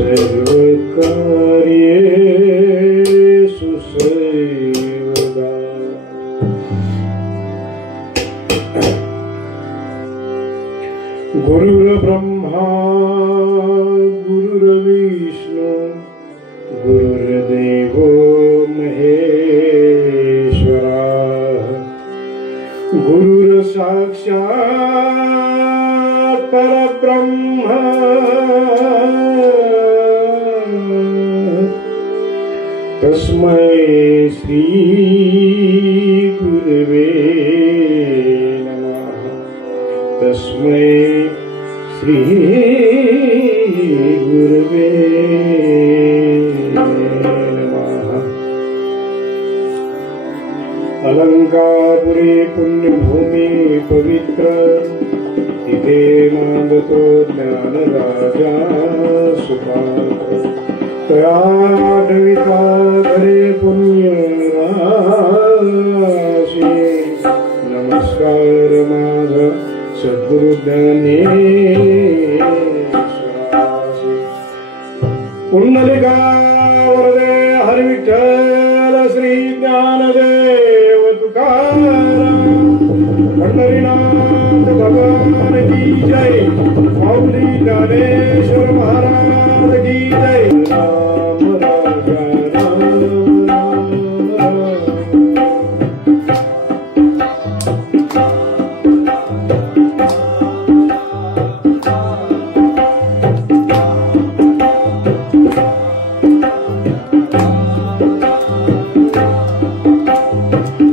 सर्वकार्येषु सर्वदा। गुरुर्ब्रह्मा गुरुर्विष्णु गुरुर्देवो महेश्वरा गुरुर्साक्षात् परब्रह्म तस्मै श्री गुरवे नमः। तस्मै श्री गुरवे नमः। अलंकापुरी पुण्यभूमि पवित्र तिथे नांदतो ज्ञान राजा सुपात्र। तयाडविता करे पुण्य राशी। नमस्कार माझा सद्गुरु ज्ञानेश्वराशी। पुंडलिका वरदे हरि विठ्ठल श्री ज्ञानदेव तुकाराम। पंढरीनाथ भगवान की जय। माऊली ज्ञानेश्वर महाराज की जय। राम राजा राम राम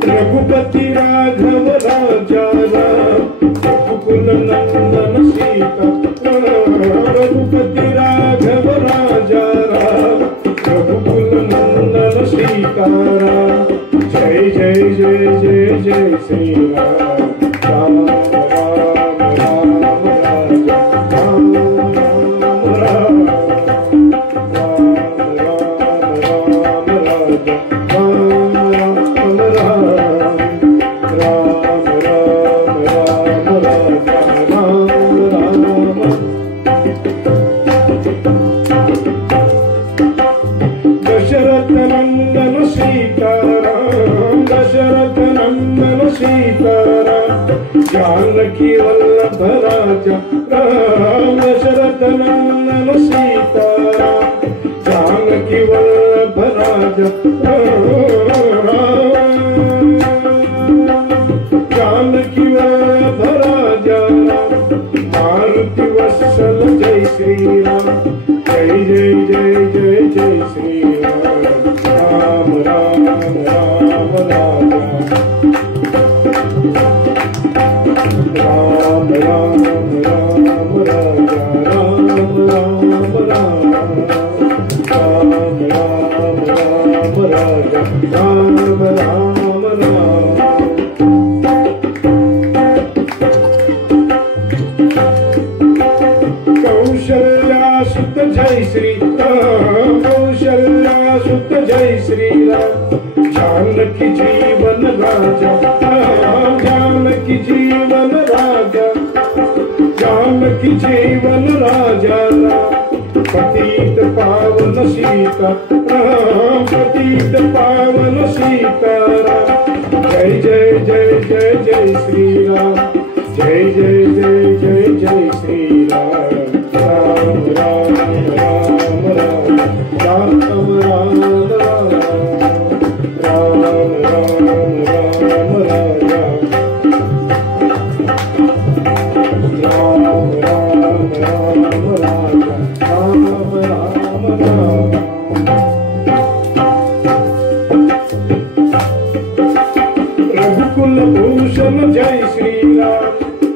रघुपति राघव राजा राम रघुकुल नंदन सीता। रघुपति राघव राजा राम रघुकुल नंदन सीता राम। जय जय जय जय जय श्री राम। राम राम राम राजा राम राम राम राम राजा राम राम दशरथ नंदन सीताराम। दशरथ नंदन सीताराम। जानकी वल्लभ राजा राम। दशरथ नंदन सीताराम। जानकी वल्लभ राजा राम। जानकी वल्लभ राजा राम। मारुति वत्सल जय श्री राम। जय जय जय जय जय श्री राम। राम राम राम राम राम राम राम राजा राम राम राम राम राम राम राजा राम राम राम। कौशल्या सुत जय श्री राम। कौशल्या सुत जय श्री राम। जानकी जीवन राजा राम। जानकी जीवन राजा। जानकी जीवन राजा राम। पतित पावन सीता राम। पतित पावन सीता राम। जय जय जय जय जय श्री राम। जय जय जय जय जय श्री राम। राम राम राम राम राम राम राम राम राम राम राजा राम राम राम राजा राम राम राम। रघुकुल भूषण जय श्री राम।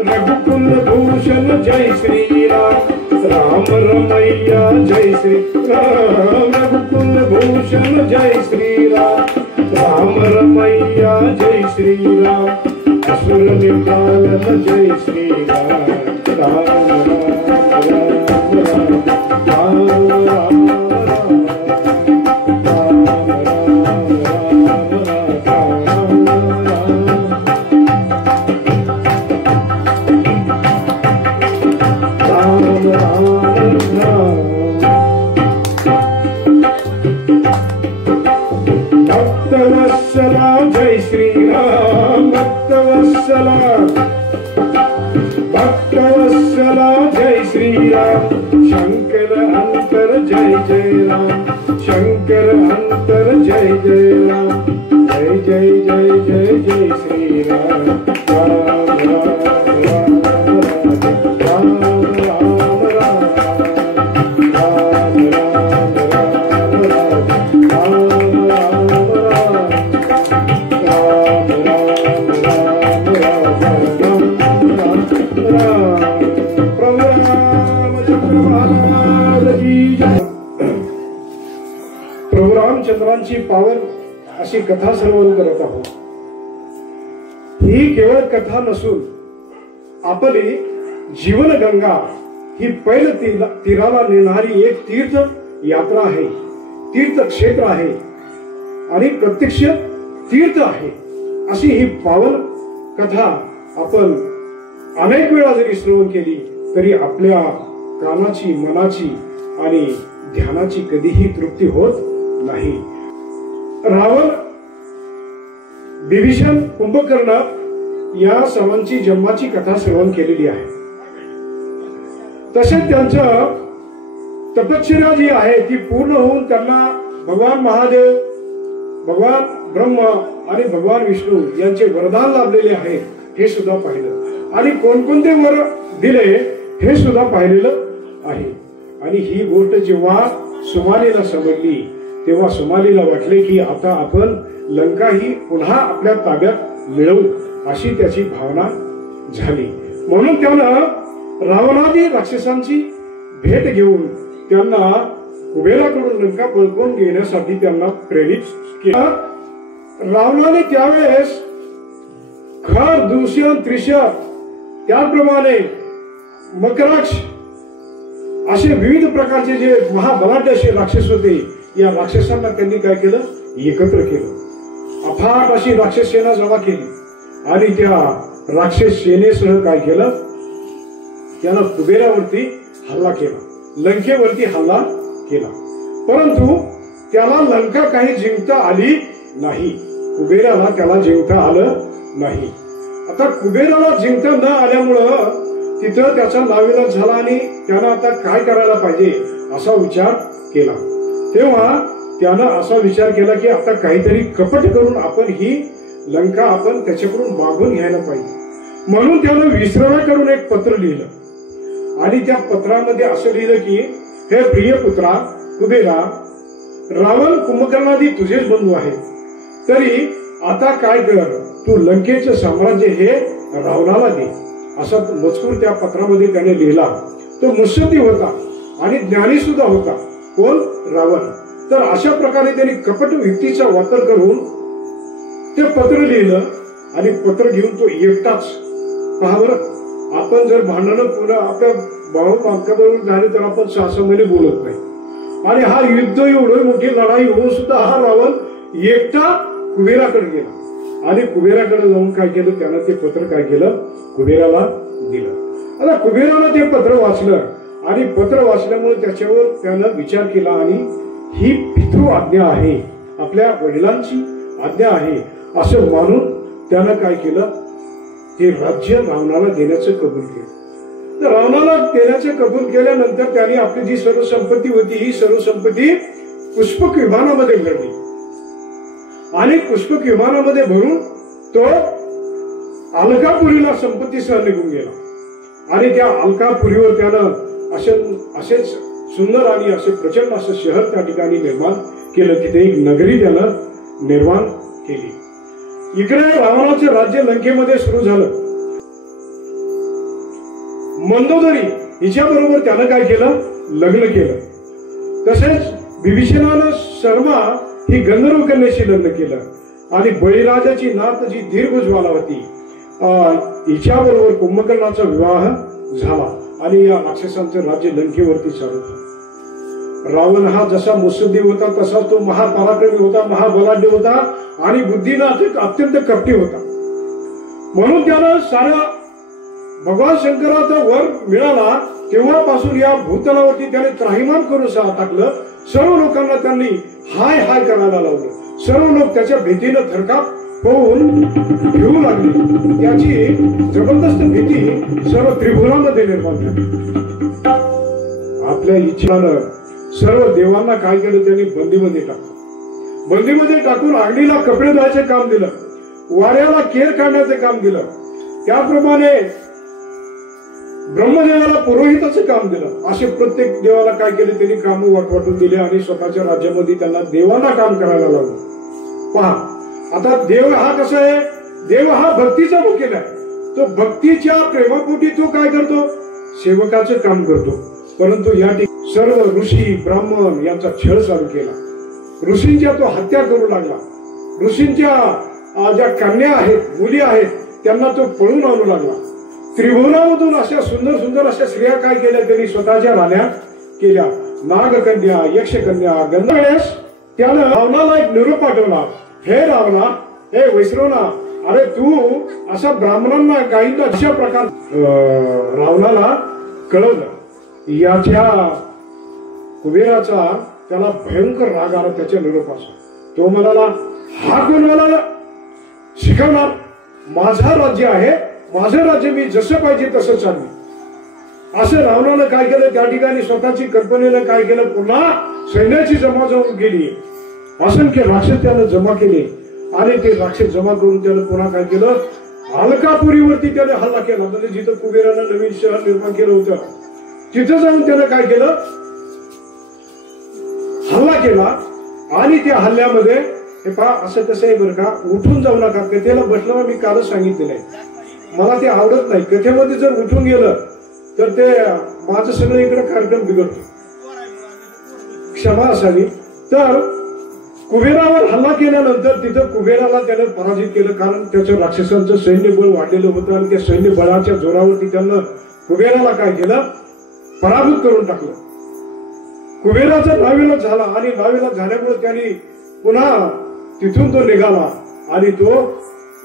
रघुकुल भूषण जय श्री राम। राम रमैया जय श्री राम। रघुकुल भूषण जय श्री राम। राम रमैया जय श्री राम। असुर निकालन जय श्री राम। राम राम राम राम राम राम जय जय जय श्री राम राम राम राम राम राम राम प्रभू रामचंद्रांची पावन अशी कथा श्रवण करत आहोत। ही केवळ कथा नसून आपली जीवनगंगा ही पैल तीराला नेणारी एक तीर्थ यात्रा आहे, तीर्थक्षेत्र आहे आणि प्रत्यक्ष तीर्थ आहे। अशी ही पावन कथा आपण अनेक वेळा जरी श्रवण केली तरी आपल्या कानाची, मनाची आणि ध्यानाची कधीही तृप्ती होत नाही। रावण, विभीषण, कुंभकर्ण या सर्वांची जन्माची कथा श्रवण केलेली आहे। तसेच त्यांचं तपश्चर्या जी आहे ती पूर्ण होऊन त्यांना भगवान महादेव, भगवान ब्रह्म आणि भगवान विष्णू यांचे वरदान लाभलेले आहे हे सुद्धा पाहिलं आणि कोणकोणते वर दिले हे सुद्धा पाहिलेलं आहे। आणि ही गोष्ट जेव्हा सुमालीला समजली तेव्हा सुमालीला वाटले की आता आपण लंका ही पुन्हा आपल्या ताब्यात मिळवू अशी त्याची भावना झाली। म्हणून त्यानं रावणादी राक्षसांची भेट घेऊन त्यांना कुबेराकडून लंका पळवून घेण्यासाठी त्यांना प्रेरित केलं। रावणाने त्यावेळेस खर, दूषण, त्रिशर त्याप्रमाणे मकराक्ष असे विविध प्रकारचे जे महाबलाढ्य असे राक्षस होते, या राक्षसांना त्यांनी काय केलं, एकत्र केलं। अफाट अशी राक्षस सेना जमा केली आणि त्या राक्षस सेनेसह काय केलं, त्यानं कुबेरावरती हल्ला केला, लंकेवरती हल्ला केला। परंतु त्याला लंका काही जिंकता आली नाही, कुबेराला त्याला जिंकता आलं नाही। आता कुबेराला जिंकता न आल्यामुळं तिथं त्याचा नाविलाज झाला आणि त्यानं आता काय करायला पाहिजे असा विचार केला। तेव्हा त्यानं असा विचार केला की आता काहीतरी कपट करून आपण ही लंका आपण त्याच्याकडून मागून घ्यायला पाहिजे। म्हणून त्यानं विश्रवा करून एक पत्र लिहिलं आणि त्या पत्रामध्ये असं लिहिलं की हे प्रिय पुत्रा कुबेरा, रावण, कुंभकर्णादी तुझेच बंधू आहेत, तरी आता काय कर, तू लंकेचं साम्राज्य हे रावणाला दे असा मजकूर त्या पत्रामध्ये त्याने लिहिला। तो मुत्सद्दी होता आणि ज्ञानी सुद्धा होता, कोण, रावण। तर अशा प्रकारे त्यांनी कपट युक्तीचा वापर करून ते पत्र लिहिलं आणि पत्र घेऊन तो एकटाच, पहा बरं, आपण जर भांडणं पुन्हा आपल्या भाऊ बांधकाबरोबर झाली तर आपण 6 महिने बोलत नाही, आणि हा युद्ध एवढी मोठी लढाई होऊन सुद्धा हा रावण एकटा कुबेराकडे गेला आणि कुबेराकडे जाऊन काय केलं, त्यानं ते पत्र काय केलं, कुबेराला दिलं। आता कुबेराला ते पत्र वाचलं आणि पत्र वाचल्यामुळे त्याच्यावर त्यानं विचार केला आणि ही पितृ आज्ञा आहे, आपल्या वडिलांची आज्ञा आहे असं मानून त्यानं काय केलं, ते राज्य रावणाला देण्याचं कबूल केलं। तर रावणाला देण्याचं कबूल केल्यानंतर त्याने आपली जी सर्व संपत्ती होती ही सर्व संपत्ती पुष्पक विमानामध्ये भरली आणि पुष्पक विमानामध्ये भरून तो अलकापुरीला संपत्तीसह निघून गेला आणि त्या अलकापुरीवर त्यानं असेच सुंदर आणि असे प्रचंड असं शहर त्या ठिकाणी निर्माण केलं, तिथे एक नगरी त्यानं निर्माण केली। इकडे रावणाचे राज्य लंकेमध्ये सुरू झालं। मंदोदरी हिच्याबरोबर त्यानं काय केलं, लग्न केलं। तसेच विभीषणानं शर्मा ही गंधर्व कन्येशी लग्न केलं आणि बळीराजाची नात जी दीर्घज्वाला होती हिच्याबरोबर कुंभकर्णाचा विवाह झाला आणि या राक्षसांचं राज्य लंकेवरती चालू होतं। रावण हा जसा मुत्सद्दी होता तसा तो महापराक्रमी होता, महाबलाढ्य होता आणि बुद्धीनं अत्यंत कपटी होता। म्हणून त्यानं साऱ्या भगवान शंकराचा वर मिळाला तेव्हापासून या भूतलावरती त्याने त्राहिमाम करून टाकलं। सर्व लोकांना त्यांनी हाय हाय करायला लावलं, सर्व लोक त्याच्या भीतीनं थरकाप होऊन घेऊ लागले। त्याची जबरदस्त भीती सर्व त्रिभुवनामध्ये निर्माण झाली। आपल्या इच्छेनं सर्व देवांना काय केलं, त्यांनी बंदीमध्ये टाकलं। बंदीमध्ये टाकून अग्नीला कपडे धुवायचे काम दिलं वाऱ्याला केर काढण्याचं काम दिलं, त्याप्रमाणे ब्रह्मदेवाला पुरोहिताचं काम दिलं. असे प्रत्येक देवाला काय केले त्यांनी काम वाटून दिले आणि स्वतःच्या राज्यामध्ये त्यांना देवाला काम करायला लावलं. पहा आता देव हा कसा आहे, देव हा भक्तीचा मुखेल आहे. तो भक्तीच्या प्रेमापोटी तो काय करतो, सेवकाचं काम करतो. परंतु या ठिकाणी सर्व ऋषी ब्राह्मण यांचा छळ चालू केला. ऋषींच्या तो हत्या करू लागला. ऋषींच्या ज्या कन्या आहेत, मुली आहेत, त्यांना तो पळून आणू लागला. त्रिभुवनामधून अशा सुंदर सुंदर अशा स्त्रिया काय केल्या त्यांनी स्वतःच्या राण्या केल्या. नागकन्या, यक्षकन्या, गंधर्वेश. त्यानं रावणाला एक निरोप पाठवला, हे रावणा, हे वैश्रवणा, अरे तू असा ब्राह्मणांना गायींना अशा प्रकार. रावणाला कळवलं. याच्या कुबेराचा त्याला भयंकर राग आला त्याच्या निरोपाचा. तो म्हणाला, हा कोण मला शिकवणार, माझा राज्य आहे, माझं राज्य मी जसं पाहिजे तसं चालू. असं रावणानं काय केलं, त्या ठिकाणी स्वतःची कल्पनेनं काय केलं, पुन्हा सैन्याची जमा जाऊन गेली. असंख्य राक्षस त्यानं जमा केले आणि ते राक्षस जमा करून त्यानं पुन्हा काय केलं, अलकापुरीवरती त्याने हल्ला केला. म्हणजे जिथं कुबेरानं नवीन शहर निर्माण केलं होतं तिथं जाऊन त्यानं काय केलं, हल्ला केला. आणि त्या हल्ल्यामध्ये हे पहा असं कसं आहे बरं का, उठून जाऊ नका. कथेला बसलं मी कालच सांगितलेलं आहे, मला ते आवडत नाही. कथेमध्ये जर उठून गेलं तर ते माझं सगळं इकडे कार्यक्रम बिघडतो, क्षमा असावी. तर कुबेरावर हल्ला केल्यानंतर तिथं कुबेराला त्याने पराजित केलं, कारण त्याचं राक्षसांचं सैन्य बळ वाढलेलं होतं आणि त्या सैन्य बळाच्या जोरावरती त्यानं कुबेराला काय केलं, पराभूत करून टाकलं. कुबेराचा नाविलाज झाला आणि नाविलाज झाल्यामुळे त्यांनी पुन्हा तिथून तो निघाला आणि तो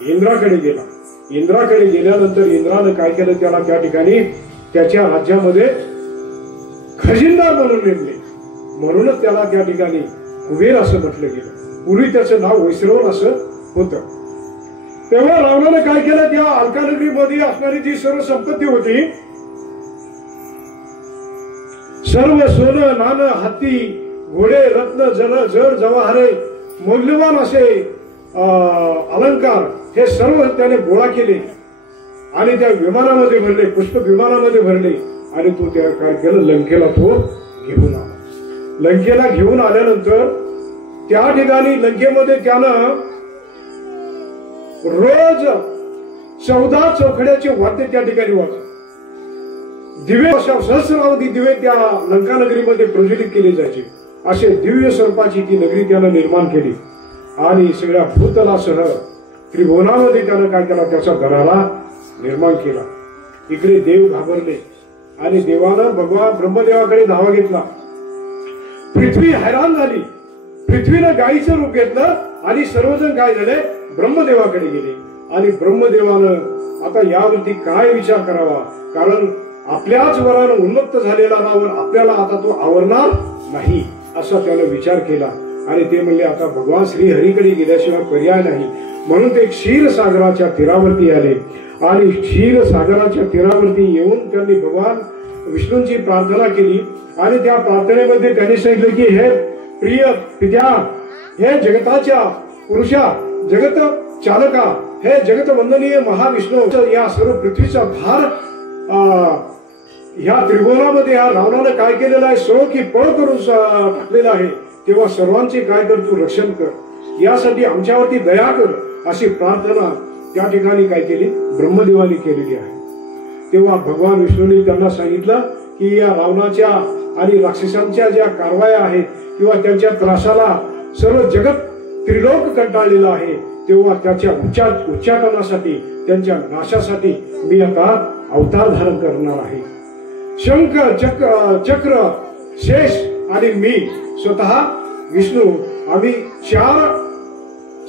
इंद्राकडे गेला. इंद्राकडे गेल्यानंतर इंद्रानं काय केलं, त्याला त्या ठिकाणी त्याच्या राज्यामध्ये खजिनदार म्हणून नेमले. म्हणूनच त्याला त्या ठिकाणी कुबेर असं म्हटलं गेलं. पूर्वी त्याचं नाव वैश्रवण असं होतं. तेव्हा रावणानं काय केलं, त्या अलकानगरीमध्ये असणारी जी सर्व संपत्ती होती, सर्व सोनं नाणं, हत्ती, घोडे, रत्न, जड जवाहरे, मौल्यवान असे अलंकार, हे सर्व त्याने गोळा केले आणि त्या विमानामध्ये भरले, पुष्प विमानामध्ये भरले आणि तो त्या काय केलं, लंकेला तो घेऊन आला. लंकेला घेऊन आल्यानंतर त्या ठिकाणी लंकेमध्ये त्यानं रोज 14 चौकड्याचे वाद्य त्या ठिकाणी वाजले. दिवे, सहस्रावधी दिवे त्या लंकानगरीमध्ये प्रज्वलित केले जायचे. असे दिव्य स्वरूपाची ती नगरी त्यानं निर्माण केली आणि सगळ्या भूतलासह त्रिभुवनामध्ये त्यानं काय केला, त्याचा गडाला निर्माण केला. इकडे देव घाबरले आणि देवानं भगवान ब्रह्मदेवाकडे धावा घेतला. पृथ्वी हैराण झाली. पृथ्वीनं गायीचं रूप घेतलं आणि सर्वजण काय झाले, ब्रह्मदेवाकडे गेले. आणि ब्रह्मदेवानं आता यावरती काय विचार करावा, कारण आपल्याच वरानं उन्मत्त झालेला रावण आपल्याला आता तो आवरणार नाही असा त्यानं विचार केला. आणि ते म्हणले, आता भगवान श्री हरीकडे गेल्याशिवाय पर्याय नाही. म्हणून ते क्षीरसागराच्या तीरावरती आले आणि क्षीरसागराच्या तीरावरती येऊन त्यांनी भगवान विष्णूंची प्रार्थना केली. आणि त्या प्रार्थनेमध्ये त्यांनी सांगितलं की, हे प्रिय पित्या, हे जगताच्या पुरुषा, जगत चालका, हे जगत वंदनीय महाविष्णू, या सर्व पृथ्वीचा भार ह्या त्रिभुवनामध्ये या रावणानं काय केलेलं आहे, सो की पळ करून टाकलेलं आहे. तेव्हा सर्वांचे काय कर, तू रक्षण कर, यासाठी आमच्यावरती दया कर, अशी प्रार्थना त्या ठिकाणी काय केली, ब्रह्मदेवाने केलेली आहे. तेव्हा भगवान विष्णूंनी त्यांना सांगितलं की या रावणाच्या आणि राक्षसांच्या ज्या कारवाया आहेत किंवा त्यांच्या त्रासाला सर्व जगत त्रिलोक कंटाळलेलं आहे. तेव्हा त्याच्या उच्चाटनासाठी, त्यांच्या नाशासाठी मी आता अवतार धारण करणार आहे. शंख, चक्र, शेष आणि मी स्वतः विष्णू, आम्ही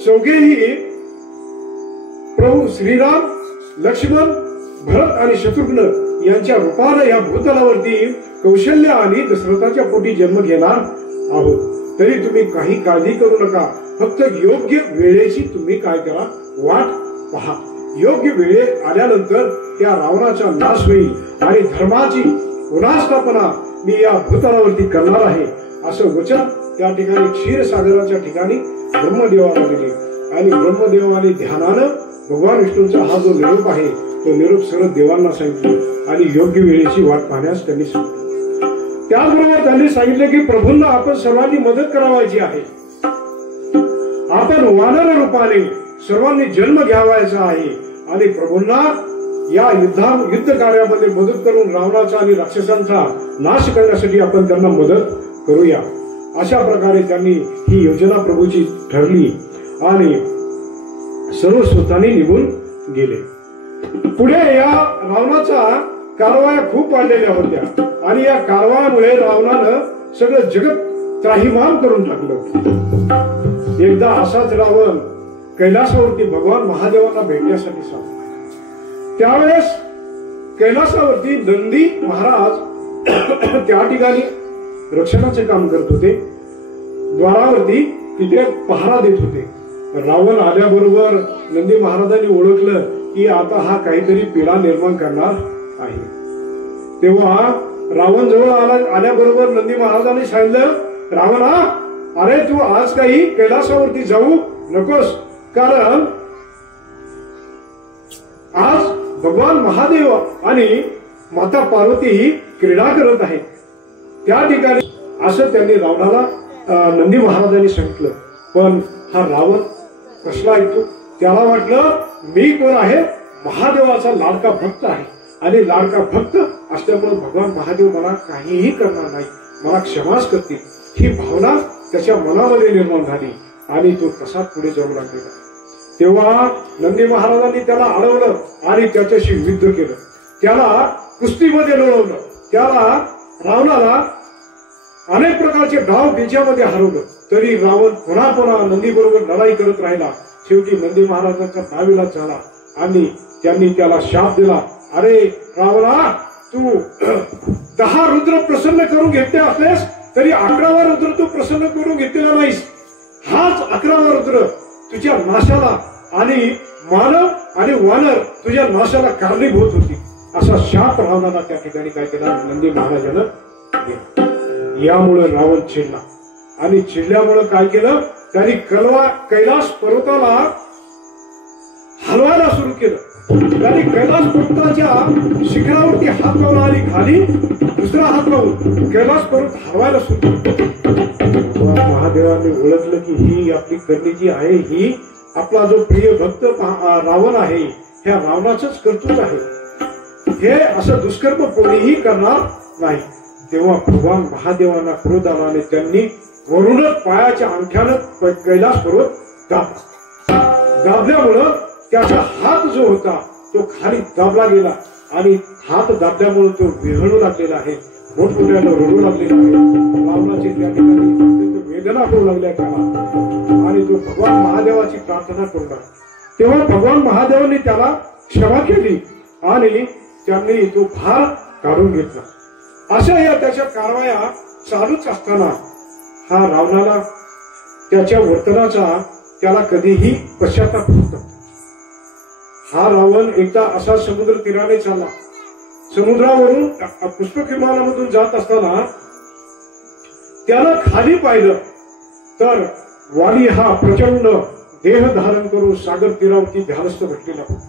चौघेही प्रभू श्रीराम, लक्ष्मण, भरत आणि शत्रुघ्न यांच्या रूपानं या भूतलावरती कौशल्य आणि दशरथाच्या पोटी जन्म घेणार आहोत. तरी तुम्ही काही काळजी करू नका, फक्त योग्य वेळेची तुम्ही काय करा, वाट पहा. योग्य वेळेत आल्यानंतर त्या रावणाचा नाश होईल आणि धर्माची पुन्हा स्थापना मी या भूतलावरती करणार आहे, असं वचन त्या ठिकाणी क्षीरसागराच्या ठिकाणी ब्रह्मदेवाला दिले. आणि ब्रह्मदेवाने ध्यानानं भगवान विष्णूंचा हा जो निरोप आहे तो निरोप सर्व देवांना सांगितलं आणि योग्य वेळेची वाट पाहण्यास त्यांनी सांगितलं। त्याचबरोबर त्यांनी सांगितले की प्रभूंना आपण सर्वांनी मदत करावायची आहे, आपण वानर रूपाने सर्वांनी जन्म घ्यावायचा आहे आणि प्रभूंना या युद्ध कार्यामध्ये मदत करून रावणाचा आणि राक्षसांचा नाश करण्यासाठी आपण त्यांना मदत करूया। अशा प्रकारे त्यांनी ही योजना प्रभूची ठरली आणि सर्व स्वतःने निघून गेले। पुढे या रावणाचा कारवाया खूप वाढलेल्या होत्या आणि या कारवायामुळे रावणानं सगळं जगत त्राहिमाम करून टाकलं। एकदा असाच रावण कैलासावरती भगवान महादेवांना भेटण्यासाठी सांगतो। त्यावेळेस कैलासावरती नंदी महाराज त्या ठिकाणी रक्षणाचे काम करत होते, द्वारावरती तिथे पहारा देत होते। रावण आल्याबरोबर नंदी महाराजांनी ओळखलं की आता हा काहीतरी पीडा निर्माण करणार आहे। तेव्हा रावण जवळ आल्याबरोबर नंदी महाराजांनी सांगितलं, रावणा, अरे तू आज काही कैलासावरती जाऊ नकोस, कारण आज भगवान महादेव आणि माता पार्वती ही क्रीडा करत आहेत त्या ठिकाणी, असं त्यांनी रावणाला नंदी महाराजांनी सांगितलं। पण हा रावण कसला ऐकतो, त्याला वाटलं मी कोण आहे, महादेवाचा लाडका भक्त आहे आणि लाडका भक्त असल्यामुळे भगवान महादेव मला काहीही करणार नाही, मला क्षमाच करतील, ही भावना त्याच्या मनामध्ये निर्माण झाली आणि तो तसाच पुढे जाऊ लागलेला। तेव्हा नंदी महाराजांनी त्याला अडवलं आणि त्याच्याशी युद्ध केलं, त्याला कुस्तीमध्ये लढवलं, त्याला रावणाला अनेक प्रकारचे डाव त्याच्यामध्ये हरवलं, तरी रावण पुन्हा पुन्हा नंदी बरोबर लढाई करत राहिला। शेवटी नंदी महाराजांचा नाविलाज झाला आणि त्यांनी त्याला शाप दिला, अरे रावणा, तू 10 रुद्र प्रसन्न करून घेतले असलेस तरी 11वा रुद्र तू प्रसन्न करून घेतलेला नाहीस, हाच 11वा रुद्र तुझ्या नाशाला आणि मानव आणि वानर तुझ्या नाशाला कारणीभूत होती, असा शाप रावणाला त्या ठिकाणी काय केला, नंदी महाराजानं दिला। यामुळे रावण चिडला आणि चिडल्यामुळे काय केलं, त्यांनी कैलास पर्वताला हलवायला सुरू केलं। त्यांनी कैलास पर्वताच्या शिखरावरती हात लावला आणि खाली दुसरा हात लावून कैलास पर्वत हलवायला सुरू केलं। महादेवाने ओळखलं की ही आपली करणी जी आहे ही आपला जो प्रिय भक्त रावण आहे, ह्या रावणाचंच कर्तृत्व आहे, हे असं दुष्कर्म कोणीही करणार नाही। तेव्हा भगवान महादेवांना क्रोध आला आणि त्यांनी वरूनच पायाच्या अंगठ्यानं कैलास पर्वत दाबल्यामुळं त्याचा हात जो होता तो खाली दाबला गेला आणि हात दाबल्यामुळे तो विहळू लागलेला आहे, मोठमोठ्यानं रडू लागलेला आहे। रावणाची त्या ठिकाणी अत्यंत वेदना करू लागल्या त्याला आणि तो भगवान महादेवाची प्रार्थना करू लागला। तेव्हा भगवान महादेवांनी त्याला क्षमा केली आणि त्यांनी तो भार काढून घेतला। अशा या त्याच्या कारवाया चालूच असताना हा रावणाला त्याच्या वर्तनाचा त्याला कधीही पश्चाताप होत नव्हता। हा रावण एकदा असा समुद्र तीराने चालला, समुद्रावरून पुष्पक विमानामधून जात असताना त्याला खाली पाहिलं तर वाली हा प्रचंड देह धारण करून सागर तीरावरती ध्यानस्थ भेटलेला होता।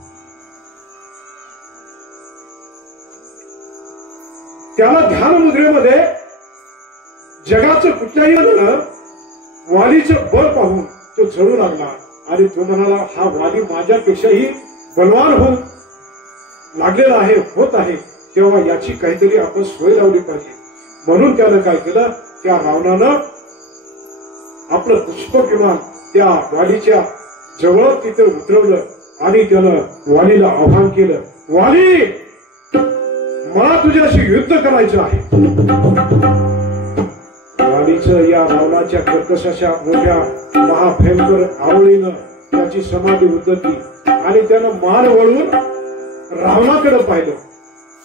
त्याला ध्यान मुद्रेमध्ये जगाचं कुठल्याही वालीचं बळ पाहून तो जळू लागला आणि तो म्हणाला, हा वाली माझ्यापेक्षाही बलवान लागलेला आहे, होत आहे, तेव्हा याची काहीतरी आपण सोय लावली पाहिजे। म्हणून त्यानं काय केलं, त्या रावणानं आपलं पुष्पक विमान त्या वालीच्या जवळ तिथे उतरवलं आणि त्यानं वालीला आव्हान केलं, वाली, मला तुझ्याशी युद्ध करायचं आहे। वालीचं या रावणाच्या कर्कशाच्या मोठ्या महाभयंकर आवळीनं त्याची समाधी उतरली आणि त्यानं मान वळून रावणाकडे पाहिलं।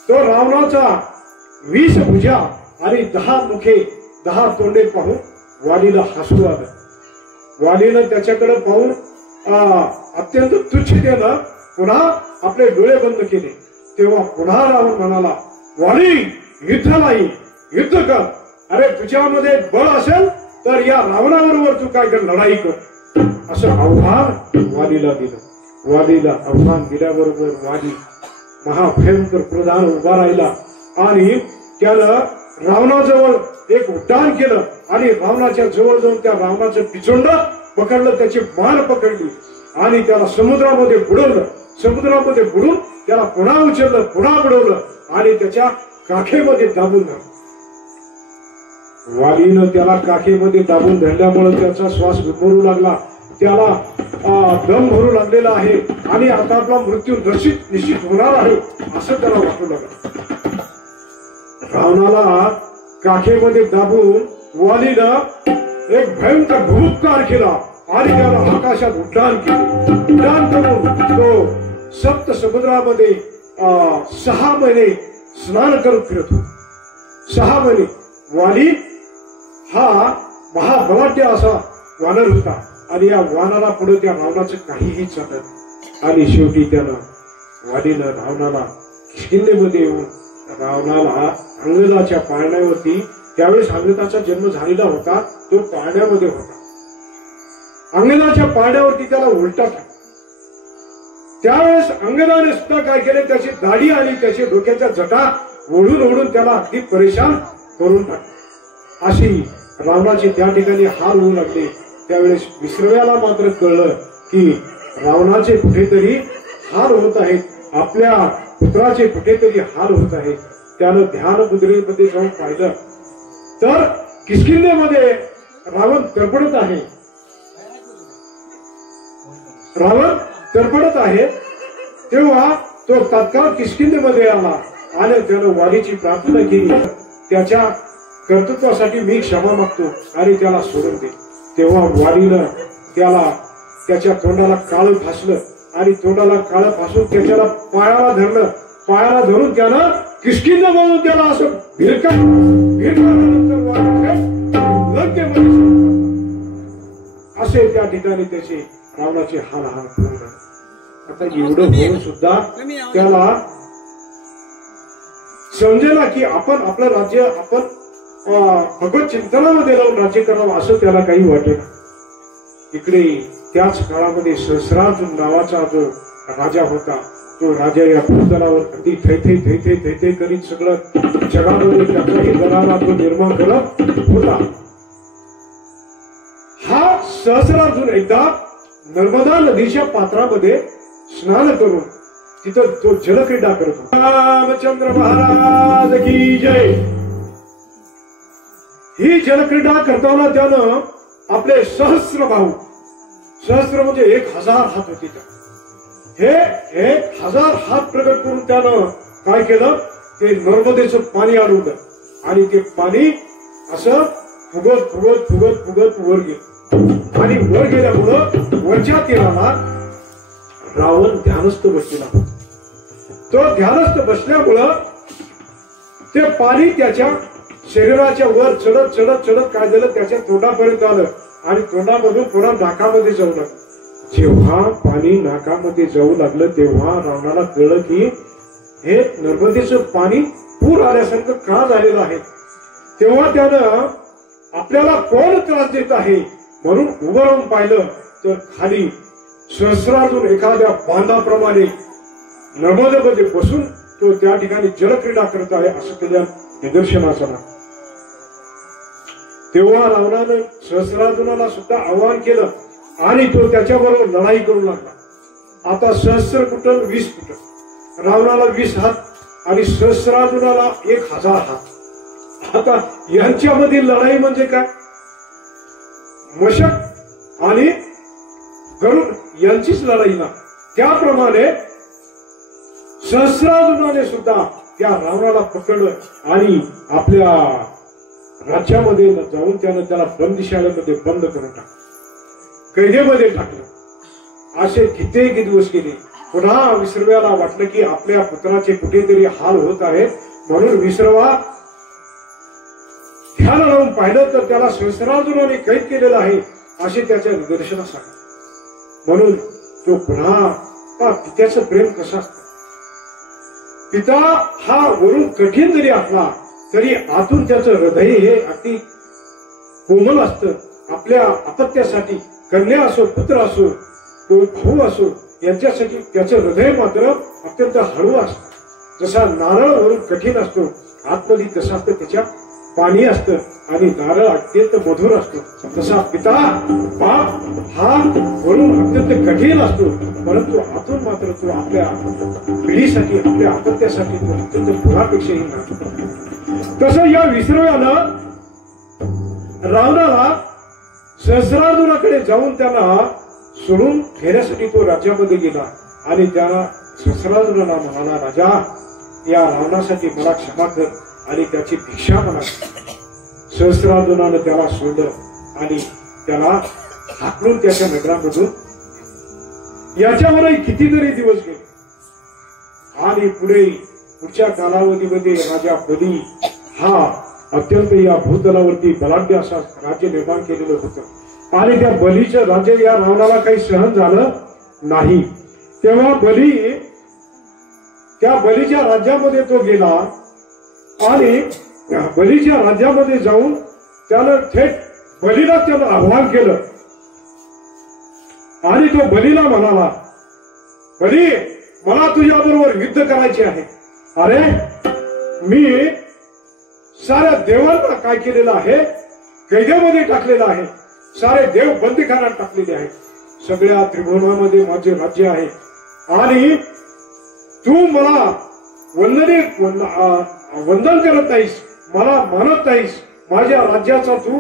तो रावणाचा 20 भुजा आणि 10 मुखे 10 तोंडे पाहून वालीला हसू आलं। वालीनं त्याच्याकडे पाहून अत्यंत तुच्छतेनं पुन्हा आपले डोळे बंद केले। तेव्हा पुन्हा रावण म्हणाला, वाली, युद्ध नाही, युद्ध कर, अरे तुझ्यामध्ये बळ असेल तर या रावणाबरोबर तू काय कर, लढाई कर, असं आव्हान वालीला दिलं. वालीला आव्हान दिल्याबरोबर वाली महाभयंकर प्रधान उभा राहिला आणि त्यानं रावणाजवळ एक उड्डाण केलं आणि रावणाच्या जवळ जाऊन त्या रावणाचं पिचोंड पकडलं, त्याची मान पकडली आणि त्याला समुद्रामध्ये बुडवलं. समुद्रामध्ये बुडून त्याला पुन्हा उचललं, पुन्हा बुडवलं आणि त्याच्या काखेमध्ये दाबून धरलं. वालीनं त्याला काखेमध्ये दाबून धरल्यामुळे त्याचा श्वास गुदमरू लागला, त्याला दम भरू लागलेला आहे आणि आता आपला मृत्यू निश्चित होणार आहे असं त्याला वाटू लागलं. रावणाला काखेमध्ये दाबून वालीनं एक भयंकर भूतकार केला आणि त्याला आकाशात उड्डाण केले. उड्डाण करून तो सप्त समुद्रामध्ये 6 महिने स्नान करत फिरत होता. 6 महिने वाली हा महाबलाढ्य असा वानर होता आणि या वानरा पुढे त्या रावणाचं काहीही चालत आणि शेवटी त्यानं वालीनं रावणाला किष्किंधेमध्ये येऊन रावणाला अंगदाच्या पाळण्यावरती, त्यावेळेस अंगदाचा जन्म झालेला होता, तो पाळण्यामध्ये होता, अंगदाच्या पाळण्यावरती त्याला उलटा टाकला. त्यावेळेस अंगदाने सुद्धा काय केले, त्याची दाढी आणि त्याची डोक्याच्या जटा ओढून ओढून त्याला अगदी परेशान करून टाकले. अशी रावणाचे त्या ठिकाणी हाल होऊ लागले. त्यावेळेस विसर्व्याला मात्र कळलं की रावणाचे कुठेतरी हाल होत आहेत, आपल्या पुत्राचे कुठेतरी हाल होत आहेत. त्यानं ध्यान मुद्रेमध्ये जाऊन पाहिलं तर किष्किंधेमध्ये रावण तडफडत आहे. रावण तडफडत आहे. तेव्हा तो तात्काळ किष्किंधेमध्ये आला आणि त्यानं वालीची प्रार्थना केली, त्याच्या कर्तृत्वासाठी मी क्षमा मागतो आणि त्याला सोडून दे. तेव्हा वालीनं त्याला त्याच्या तोंडाला काळं फासलं आणि तोंडाला काळं फासून त्याच्याला पायाला धरलं. पायाला धरून त्यानं किष्किंधेमधून त्याला असं भिरकाल्यानंतर लंकेमध्ये असे त्या ठिकाणी त्याचे रावणाचे हाल पूर्ण. आता एवढं होऊन सुद्धा त्याला समजेला की आपण आपलं राज्य आपण भगवत चिंतनामध्ये लावून राज्य करावं असं त्याला काही वाटेल. इकडे त्याच काळामध्ये सहस्रार्जुन नावाचा जो राजा होता, तो राजा या भूतलावर अगदी थै करीत सगळं जगामध्ये त्याचाही दरारा तो निर्माण करत होता. हा सहस्रार्जुन एकदा नर्मदा नदीच्या पात्रामध्ये स्नान करून तिथं तो जलक्रीडा करत होता. रामचंद्र महाराज की जय. ही जलक्रीडा करताना त्यानं आपले सहस्र बाहू, सहस्र म्हणजे 1000 हात होते, हे 1000 हात प्रकट करून त्यानं काय केलं, ते नर्मदेचं पाणी अडवलं आणि ते पाणी असं फुगत फुगत फुगत फुगत वर गेलं आणि वर गेल्यामुळं वरच्या तीराला रावण ध्यानस्थ बसलेला होता. तो ध्यानस्थ बसल्यामुळं ते पाणी त्याच्या शरीराच्या वर चढत चढत चढत काय झालं, त्याच्या तोंडापर्यंत आलं आणि तोंडामधून पुन्हा नाकामध्ये जाऊ लागलं. जेव्हा पाणी नाकामध्ये जाऊ लागलं तेव्हा रावणाला कळलं की हे नर्मदेचं पाणी पूर आल्यासारखं का झालेलं आहे. तेव्हा त्यानं आपल्याला कोण त्रास देत आहे म्हणून उभं राहून पाहिलं तर खाली सहस्रार्जुन एखाद्या बांधाप्रमाणे नर्मदेमध्ये बसून तो त्या ठिकाणी जलक्रीडा करत आहे असं त्याच्या निदर्शनास आलं. तेव्हा रावणानं सहस्रार्जुनाला सुद्धा आवाहन केलं आणि तो त्याच्याबरोबर लढाई करू लागला. आता सहस्र कुटल 20 कुटल, रावणाला 20 हात आणि सहस्रार्जुनाला 1000 हात. आता यांच्यामधील लढाई म्हणजे काय, मशक आणि गरुड यांचीच लढाई ना. त्याप्रमाणे सहस्रार्जुनाने सुद्धा त्या रावणाला पकडलं आणि आपल्या राज्यामध्ये जाऊन त्यानं त्याला बंदिशाळेमध्ये बंद करून टाकलं, कैदेमध्ये टाकलं. असे कित्येक दिवस गेले. पुन्हा विसर्व्याला वाटलं की आपल्या पुत्राचे कुठेतरी हाल होत आहेत म्हणून विसर्वा ध्यान लावून पाहिलं तर त्याला सहस्रार्जुनाने कैद केलेला आहे असे त्याच्या निदर्शनास आले. म्हणून तो पुन्हा पित्याचं प्रेम कसं असतं. पिता हा वरून कठीण जरी असला तरी आतून त्याचं हृदय हे अति कोमल असतं. आपल्या अपत्यासाठी कन्या असो, पुत्र असो, भाऊ असो, यांच्यासाठी त्याचं हृदय मात्र अत्यंत हळू असतं. जसा नारळ वरून कठीण असतो आतमध्ये, तसा त्याच्या पाणी असतं आणि नारळ अत्यंत मधुर असतो. तसा पिता बाप हा वरून अत्यंत कठीण असतो, परंतु आतून मात्र तो आपल्या पिढीसाठी, आपल्या अपत्यासाठी तो अत्यंत फुलापेक्षाही नसतो. तसं या विसर्वानं रावणाला सहस्रार्जुनाकडे जाऊन त्यांना सोडून घेण्यासाठी तो राज्यामध्ये गेला आणि त्याला सहस्रार्जुनाला म्हणाला, राजा, या रावणासाठी मला क्षमा कर आणि त्याची भिक्षा मला. सहस्रार्जुनानं त्याला सोडलं आणि त्याला हाकलून त्याच्या नगरामधून. याच्यावरही कितीतरी दिवस गेले आणि पुढच्या कालावधीमध्ये राजा बली हा अत्यंत या भूतलावरती बलाढ्य असा राज्य निर्माण केलेलं होतं आणि त्या बलीचं राज्य या रावणाला काही सहन झालं नाही. तेव्हा त्या बलीच्या राज्यामध्ये तो गेला आणि बलीच्या राज्यामध्ये जाऊन त्यानं थेट बलीला त्यानं आव्हान केलं आणि तो बलीला म्हणाला, बली, मला तुझ्याबरोबर युद्ध करायचे आहे. अरे, मी साऱ्या देवांना काय केलेलं आहे, कैद्यामध्ये टाकलेलं आहे, सारे देव बंदीखान्यात टाकलेले आहेत, सगळ्या त्रिभुवनामध्ये माझे राज्य आहे आणि तू मला वंदन करत नाहीस, मला मानत नाहीस, माझ्या राज्याचा तू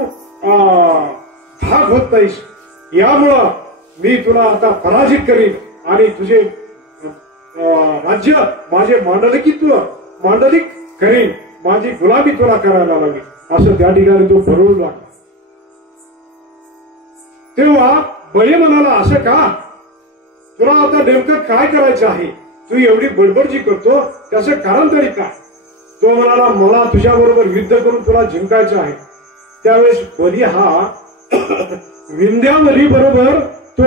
भाग होत नाहीस. यामुळं मी तुला आता पराजित करीन आणि तुझे राज्य माझे मांडलिक करीन, माझी गुलामी तुला करायला लागेल, असं त्या ठिकाणी तो बरोबर लागला. तेव्हा बळी म्हणाला, असं का, तुला आता नेमकं काय करायचं आहे, तू एवढी बडबडजी करतो, त्याचं कारण तरी काय. तो म्हणाला, मला तुझ्या बरोबर युद्ध करून तुला जिंकायचं आहे. त्यावेळेस बली हा विंध्यावली बरोबर तो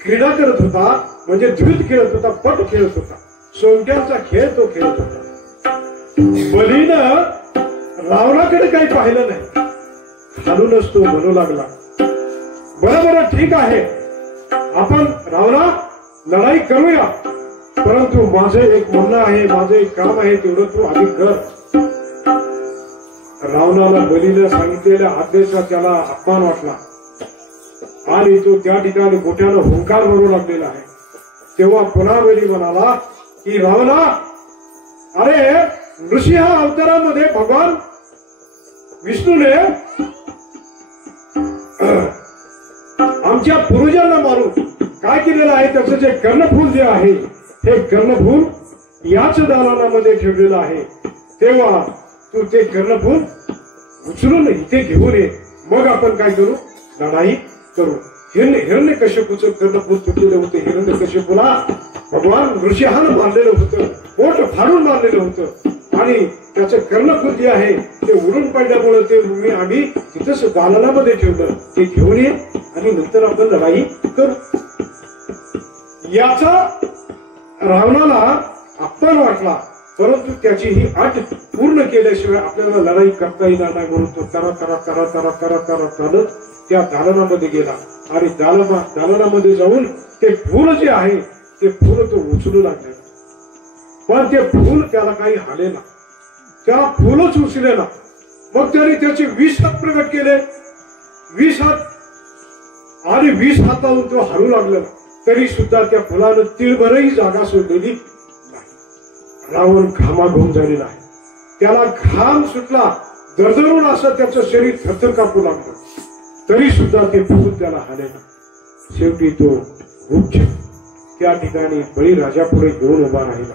क्रीडा करत होता, म्हणजे द्यूत खेळत होता, पट खेळत होता, सोंग्यांचा खेळ तो खेळत होता. बलीनं रावणाकडे काही पाहिलं नाही, खालूनच तो म्हणू लागला, बरं ठीक आहे, आपण रावणा लढाई करूया, परंतु माझं एक म्हणणं आहे, माझं एक काम आहे, तेवढं तू आधी कर. रावणाला बलीनं सांगितलेल्या आदेशाचा त्याला अपमान वाटला आणि तो त्या ठिकाणी मोठ्यानं हुंकार भरू लागलेला आहे. तेव्हा पुन्हा बली म्हणाला की, रावणा, अरे, नृसिंह अवतारामध्ये भगवान विष्णूने आमच्या पूर्वजांना मारून काय केलेलं आहे, त्याचं जे कर्णफूल जे आहे, हे कर्णफूल याच दालनामध्ये ठेवलेलं आहे. तेव्हा तू ते कर्णफूल उचलून इथे घेऊन ये, मग आपण काय करू, लढाई करू. हिरण्यकश्यपूचं कर्णफूल तुटलेलं होतं. हिरण्यकश्यपूला भगवान नृसिंहानं मारलेलं होतं, पोट फाडून मारलेलं होतं आणि त्याचं कर्णफूल जे आहे ते उडून पडल्यामुळे ते आम्ही तिथंच दालनामध्ये ठेवलं. ते घेऊन ये आणि नंतर आपण लढाई करू. याचा रावणाला अपमान वाटला, परंतु त्याची ही अट पूर्ण केल्याशिवाय आपल्याला लढाई करता येणार नाही म्हणून तो तरा चालत त्या दालनामध्ये गेला आणि दालनामध्ये जाऊन ते फूल जे आहे ते फूल तो उचलू लागले, पण ते फूल त्याला काही हालेना, त्या फूलच उचलेना. मग त्याने त्याचे 20 हात प्रगट केले, 20 हात आणि 20 हातावरून तो हरू लागला, तरी सुद्धा त्या फुलानं तिळभरही जागा सोडलेली नाही. रावण घामाघूम झालेला आहे, त्याला घाम सुटला, दरदरून असं त्याचं शरीर थरथर कापू लागलं, तरी सुद्धा ते फूल त्याला हालेना. शेवटी तो उच्च त्या ठिकाणी बळीराजापुढे घेऊन उभा राहिला.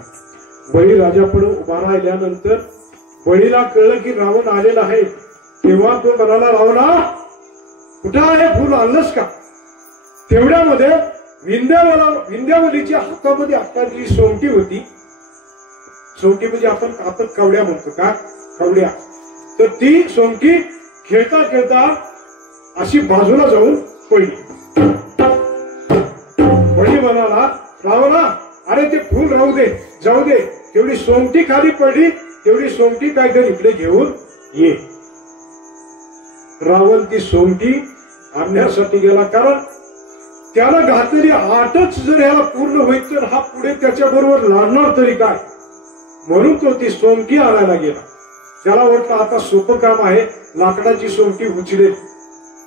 बळीराजापुढे उभा राहिल्यानंतर बळीला कळलं की रावण आलेला आहे. तेव्हा तो म्हणाला, रावणा, कुठं आहे फूल, आणलंस का? तेवढ्यामध्ये विंध्यावलीच्या हातामध्ये आपली सोंगटी होती. सोंगटी म्हणजे आपण कवड्या म्हणतो का, कवड्या. तर ती सोंगटी खेळता खेळता अशी बाजूला जाऊन पडली. बळी म्हणाला, रावणा, अरे ते फूल राहू दे, जाऊ दे, तेवढी सोंगटी खाली पडली, तेवढी सोंगटी काहीतरी इकडे घेऊन ये. रावण ती सोंगटी आणण्यासाठी गेला, कारण त्याला घातलेली आटच जर ह्याला पूर्ण होईल तर हा पुढे त्याच्या बरोबर लढणार तरी काय, म्हणून तो ती सोमकी आणायला गेला. त्याला वाटलं आता सोपं काम आहे, लाकडाची सोमकी उचलेल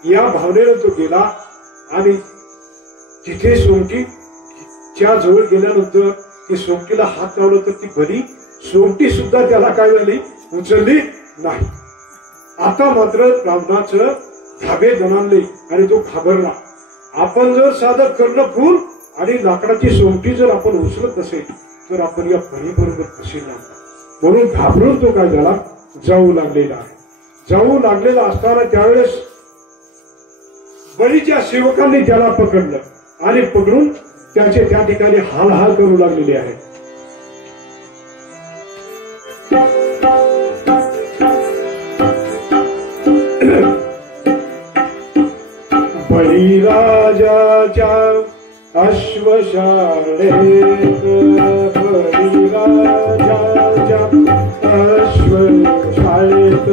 या भावनेनं तो गेला आणि तिथे सोमकीच्या जवळ गेल्यानंतर ती सोमकीला हात लावलं तर ती भली सोमटी सुद्धा त्याला काय झाली, उचलली नाही. आता मात्र रावणाचं धाबे दणाणले आणि तो घाबरला. आपण जर साधं कर्णफूल आणि लाकडाची सोमटी जर आपण उचलत असेल तर आपण या बरोबर कसे लागणार, म्हणून घाबरून तो काय झाला, जाऊ लागलेला आहे. जाऊ लागलेला असताना त्यावेळेस बळीच्या सेवकांनी त्याला पकडलं आणि पकडून त्याचे त्या ठिकाणी हाल हाल करू लागलेले आहे. बळीराजाच्या अश्वशाळेत, बळीराजाच्या अश्वशाळेत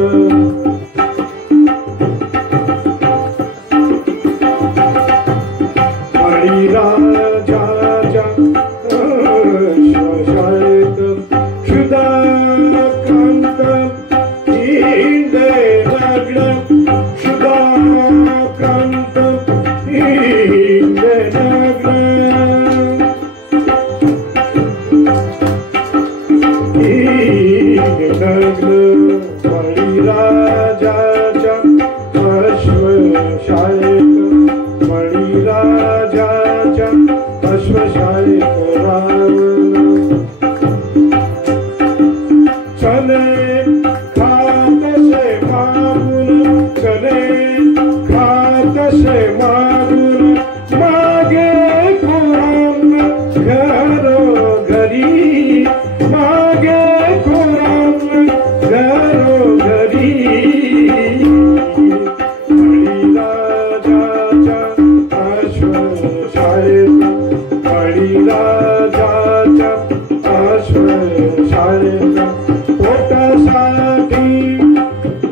बळीराजाच्या अश्वशाळेत क्षुदाक्रांत हिंडे लागलं, क्षुदाक्रांत हिंडे लागलं. बळीराजाच्या अश्वशाळेत, बळीराजाच्या अश्वशाळेत चले खातसे मागून, चले खातसे मागून, मागे कोराम घरोघरी, मागे कोराम घरोघरी. बळीराजाच्या अश्वशाळेत, बळीराजाच्या अश्वशाळेत पोटासाठी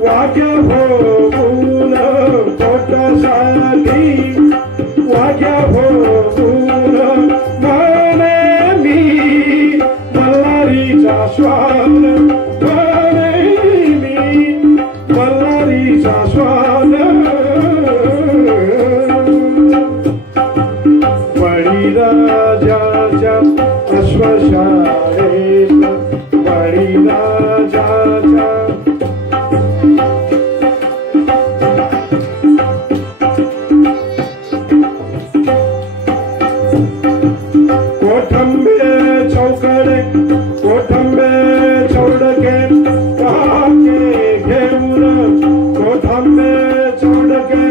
वाग्या भोगून, पोटासाठी वाग्या भोगून, म्हणे मी मल्हारीचा श्वान, म्हणे मी मल्हारीचा श्वान. बळीराजाच्या अश्वशाळेत, बळीराजाच्या कोठंबे चौकडे, कोठंबे चौडके काके घेऊन, कोठंबे चौडके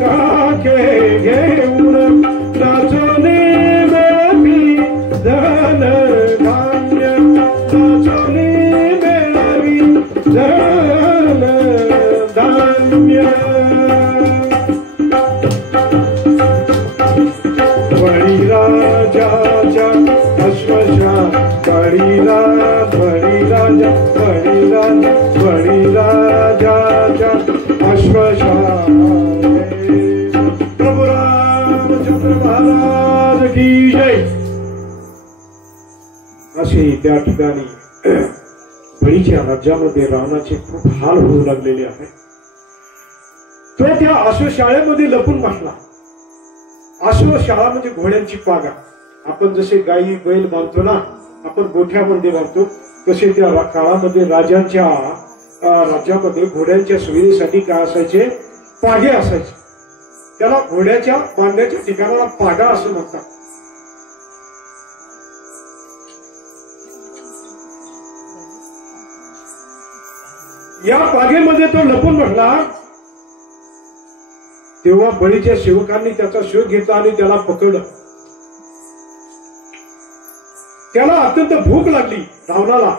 काके घेऊन, नाचोनी मेळवी धन धान्य, नाचोनी मेळवी धन धान्य. बळीराजाच्या अश्वशा, बळीराजा बळीराजाच्या अश्वशाळेत. प्रभू रामचंद्र महाराज की जय. असे त्या ठिकाणी बळीच्या राज्यामध्ये रावणाचे खूप हाल होऊ लागलेले आहे. तो त्या अश्वशाळेमध्ये लपून बसला. अश्वशाळा म्हणजे घोड्यांची पागा. आपण जसे गायी बैल बांधतो ना, आपण गोठ्यामध्ये बांधतो, तसे त्या काळामध्ये राजांच्या राज्यामध्ये घोड्यांच्या सुविधेसाठी काय असायचे, पागे असायचे. त्याला घोड्याच्या बांधण्याच्या ठिकाणाला पागा असं म्हणतात. या पागेमध्ये तो लपून बसला. तेव्हा बळीच्या सेवकांनी त्याचा शोध घेतला आणि त्याला पकडलं. त्याला अत्यंत भूक लागली रावणाला.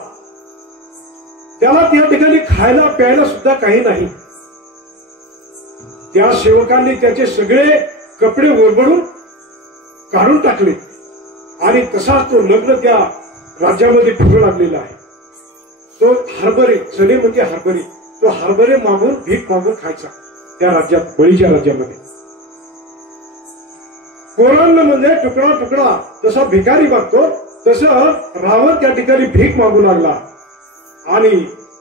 त्याला त्या ठिकाणी खायला प्यायला सुद्धा काही नाही. त्या सेवकांनी त्याचे सगळे कपडे ओरबडून काढून टाकले आणि तसाच तो लग्न त्या राज्यामध्ये फिरू लागलेला आहे. तो हरभरे, चणे म्हणजे हरभरे, तो हरभरे मागून भीक मागून खायचा त्या राज्यात, बळीच्या राज्यामध्ये. कोरांना म्हणजे तुकडा तुकडा जसा भिकारी बघतो तसं रावण त्या ठिकाणी भीक मागू लागला आणि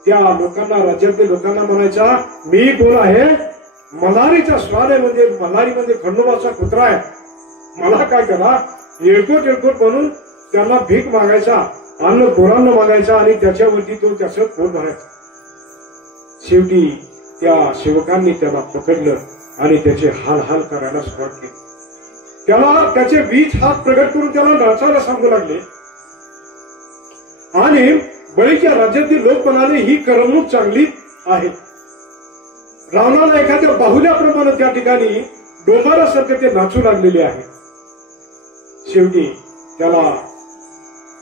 त्या लोकांना, राज्यातल्या लोकांना म्हणायचा, मी कोण आहे? मल्हारीचा स्वाद आहे, म्हणजे मल्हारी म्हणजे खंडोबाचा कुत्रा आहे, मला काय करा? येळकोट येळकोट म्हणून त्यांना भीक मागायचा, अन्न कोरांना मागायचा आणि त्याच्यावरती तो त्याचं पोट भरायचा. शेवटी त्या सेवकांनी त्याला पकडलं आणि त्याचे हाल हाल करायला सुरुवात केली. त्याला त्याचे 20 हात प्रगट करून त्याला नाचायला सांगू लागले आणि बळीच्या राज्यातील लोक म्हणाले, ही करमणूक चांगली आहे. रावणाला एखाद्या बाहुल्याप्रमाणे त्या ठिकाणी डोंबारासारखे ते नाचू लागलेले आहे. शेवटी त्याला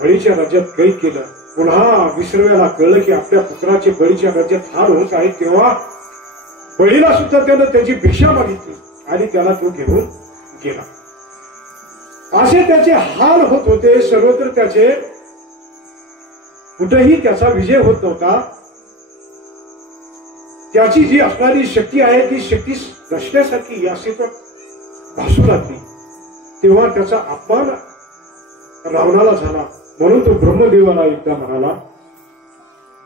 बळीच्या राज्यात कैद केलं. पुन्हा विसरव्याला कळलं की आपल्या पुत्राचे बळीच्या राज्यात हार होत आहे, तेव्हा बळीला सुद्धा त्यानं त्याची भिक्षा मागितली आणि त्याला तो घेऊन गेला. असे त्याचे हाल होत होते. सर्वत्र त्याचे कुठेही त्याचा विजय होत नव्हता. त्याची जी असणारी शक्ती आहे ती शक्ती नसण्यासारखी असे तो भासू लागली. तेव्हा त्याचा अपमान रावणाला झाला. म्हणून तो ब्रह्मदेवाला एकदा म्हणाला,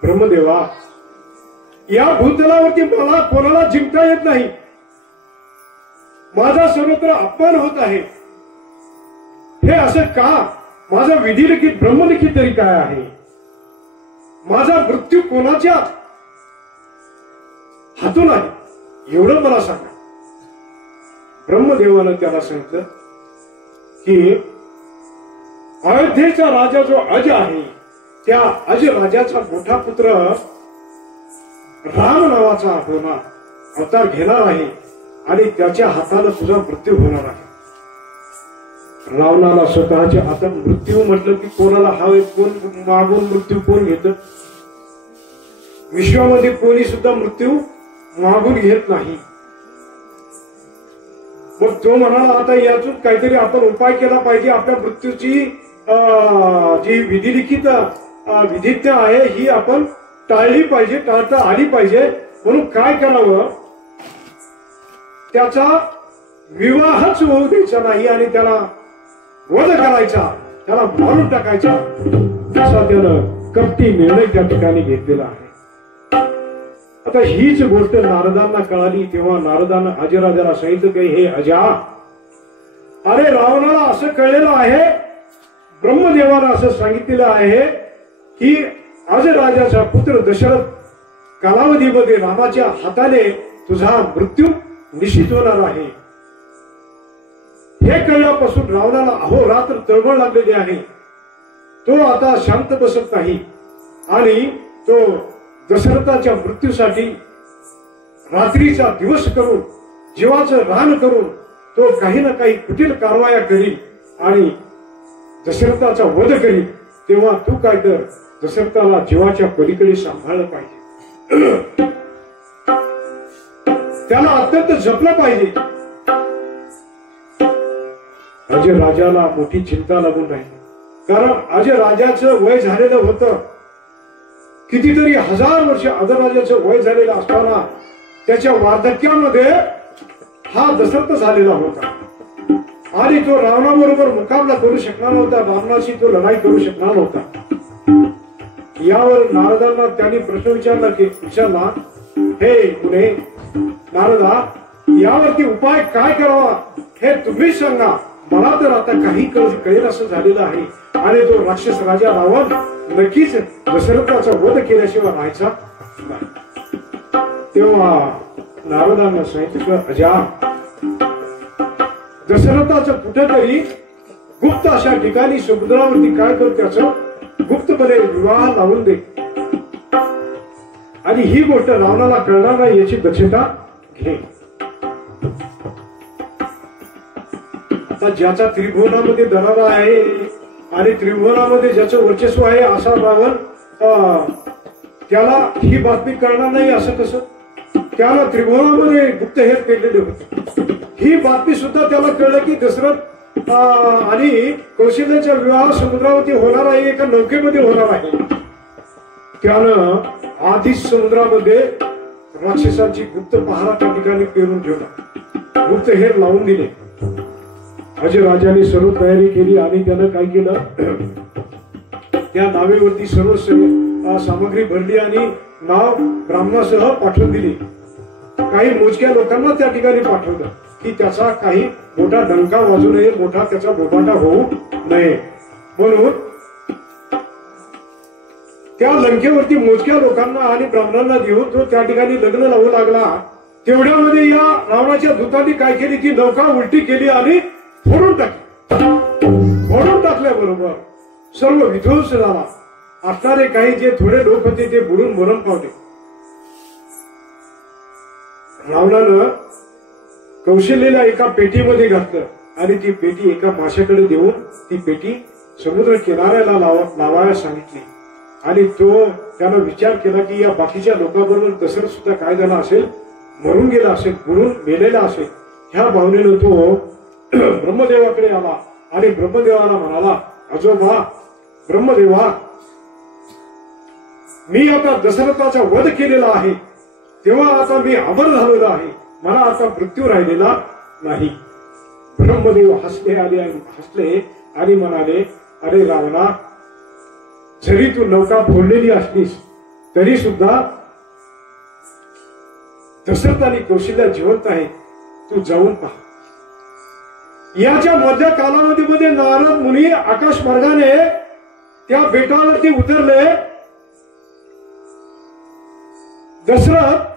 ब्रह्मदेवा, या भूतलावरती मला कोणाला जिंकता येत नाही. माझा सर्वत्र अपमान होत आहे. हे असं का? माझा विधिलिखित ब्रह्मलिखित तरी काय आहे? माझा मृत्यू कोणाच्या हातून आहे एवढं मला सांगा. ब्रह्मदेवानं त्याला सांगितलं की अयोध्येचा राजा जो अज आहे, त्या अज राजाचा मोठा पुत्र राम नावाचा होणार, अवतार घेणार आहे आणि त्याच्या हातानं तुझा मृत्यू होणार आहे. रावणाला स्वतःच्या हातात मृत्यू म्हटलं की कोणाला हवे, कोण मागून मृत्यू कोण घेत? विश्वामध्ये कोणी सुद्धा मृत्यू मागून घेत नाही. मग तो म्हणाला, आता यातून काहीतरी आपण उपाय केला पाहिजे. आपल्या मृत्यूची जी विधिलिखित विधिज्ञा आहे ही आपण टाळली पाहिजे, टाळता आली पाहिजे. म्हणून काय करावं? त्याचा विवाहच होऊ द्यायचा नाही आणि त्याला वध करायचा, त्याला मारून टाकायचा, असा त्यानं कपटी निर्णय त्या ठिकाणी घेतलेला आहे. आता हीच गोष्ट नारदांना कळाली. तेव्हा नारदानं अजराजाला सांगितलं की हे अजा, अरे रावणाला असं कळलेलं आहे, ब्रह्मदेवानं असं सांगितलेलं आहे की अजराजाचा पुत्र दशरथ कालावधीमध्ये रामाच्या हाताने तुझा मृत्यू निश्चित होणार आहे. हे कळल्यापासून रावणाला अहोरात्र तळमळ लागलेली आहे. तो आता शांत बसत नाही आणि तो दशरथाच्या मृत्यूसाठी रात्रीचा दिवस करून, जीवाचं रान करून तो काही ना काही कुटील कारवाया करील आणि दशरथाचा वध करील. तेव्हा तू काय कर, दशरथाला जीवाच्या पलीकडे सांभाळलं पाहिजे, त्याला अत्यंत जपलं पाहिजे. अजय राजाला मोठी चिंता लागून राहिली. कारण अजय राजाचं वय झालेलं होतं, कितीतरी 1000 वर्ष अजराजाचं वय झालेलं असताना त्याच्या वार्धक्यामध्ये हा दशरथ झालेला होता आणि तो रावणाबरोबर मुकाबला करू शकणार नव्हता, रावणाशी तो लढाई करू शकणार नव्हता. यावर नारदांना त्यांनी प्रश्न विचारला, हे मुने नारदा, यावरती उपाय काय करावा हे तुम्हीच सांगा. मला तर आता काही कळेल असं झालेलं आहे आणि तो राक्षस राजा रावण नक्कीच दशरथाचा वध केल्याशिवाय राहायचा नाही. तेव्हा नारदांना सांगितलं, अजा, दशरथाचं कुठेतरी गुप्त अशा ठिकाणी समुद्रावरती काय कर, त्याचं गुप्तपणे विवाह लावून दे आणि ही गोष्ट रावणाला कळणार नाही याची दक्षता घे. आता ज्याचा त्रिभुवनामध्ये दरारा आहे आणि त्रिभुवनामध्ये ज्याचं वर्चस्व आहे असा रावण, त्याला ही बातमी कळणार नाही असं कसं? त्याला त्रिभुवनामध्ये गुप्तहेर केलेले होते. ही बातमी सुद्धा त्याला कळलं की दशरथ आणि कौशल्याचा विवाह समुद्रावरती होणार आहे, एका नौकेमध्ये होणार आहे. त्यानं आधीच समुद्रामध्ये राक्षसांची गुप्त पहारा त्या ठिकाणी पेरून ठेवला, गुप्तहेर लावून दिले अजराजाने सर्व तयारी केली आणि त्यानं काय केलं, त्या नावेवरती सर्व सामग्री भरली आणि नाव ब्राह्मणासह पाठवून दिली. काही मोजक्या लोकांना त्या ठिकाणी पाठवलं की त्याचा काही मोठा डंका वाजू नये, मोठा त्याचा बोबाटा होऊ नये म्हणून त्या लंकेवरती मोजक्या लोकांना आणि ब्राह्मणांना देऊन तो त्या ठिकाणी लग्न लावू लागला. तेवढ्यामध्ये या रावणाच्या दूतांनी काय केली, ती नौका उलटी केली आणि फोडून टाकली. फोडून टाकल्याबरोबर सर्व विध्वंस झाला. असणारे काही जे थोडे लोक होते ते बुडून मरण पावले. रावणानं कौशल्याला एका पेटीमध्ये घातलं आणि ती पेटी एका माशाकडे देऊन ती पेटी समुद्र किनाऱ्याला लावायला सांगितली. आणि तो त्यानं विचार केला की या बाकीच्या लोकांबरोबर दशरथ सुद्धा काय झाला असेल, मरून गेला असेल, बुडून मेलेला असेल. ह्या भावनेनं तो ब्रह्मदेवाकडे आला आणि ब्रह्मदेवाला म्हणाला, आजोबा ब्रह्मदेवा, मी आता दशरथाचा वध केलेला आहे, तेव्हा आता मी अमर झालेला आहे, मला आता मृत्यू राहिलेला नाही. ब्रह्मदेव हसले आणि म्हणाले, अरे रावणा, जरी तू नौका फोडलेली असलीस तरी सुद्धा दशरथ आणि कौशल्या जिवंत आहे, तू जाऊन पहा. याच्या मध्य कालावधीमध्ये नारद मुनी आकाश मार्गाने त्या बेटावरती उतरले. दशरथ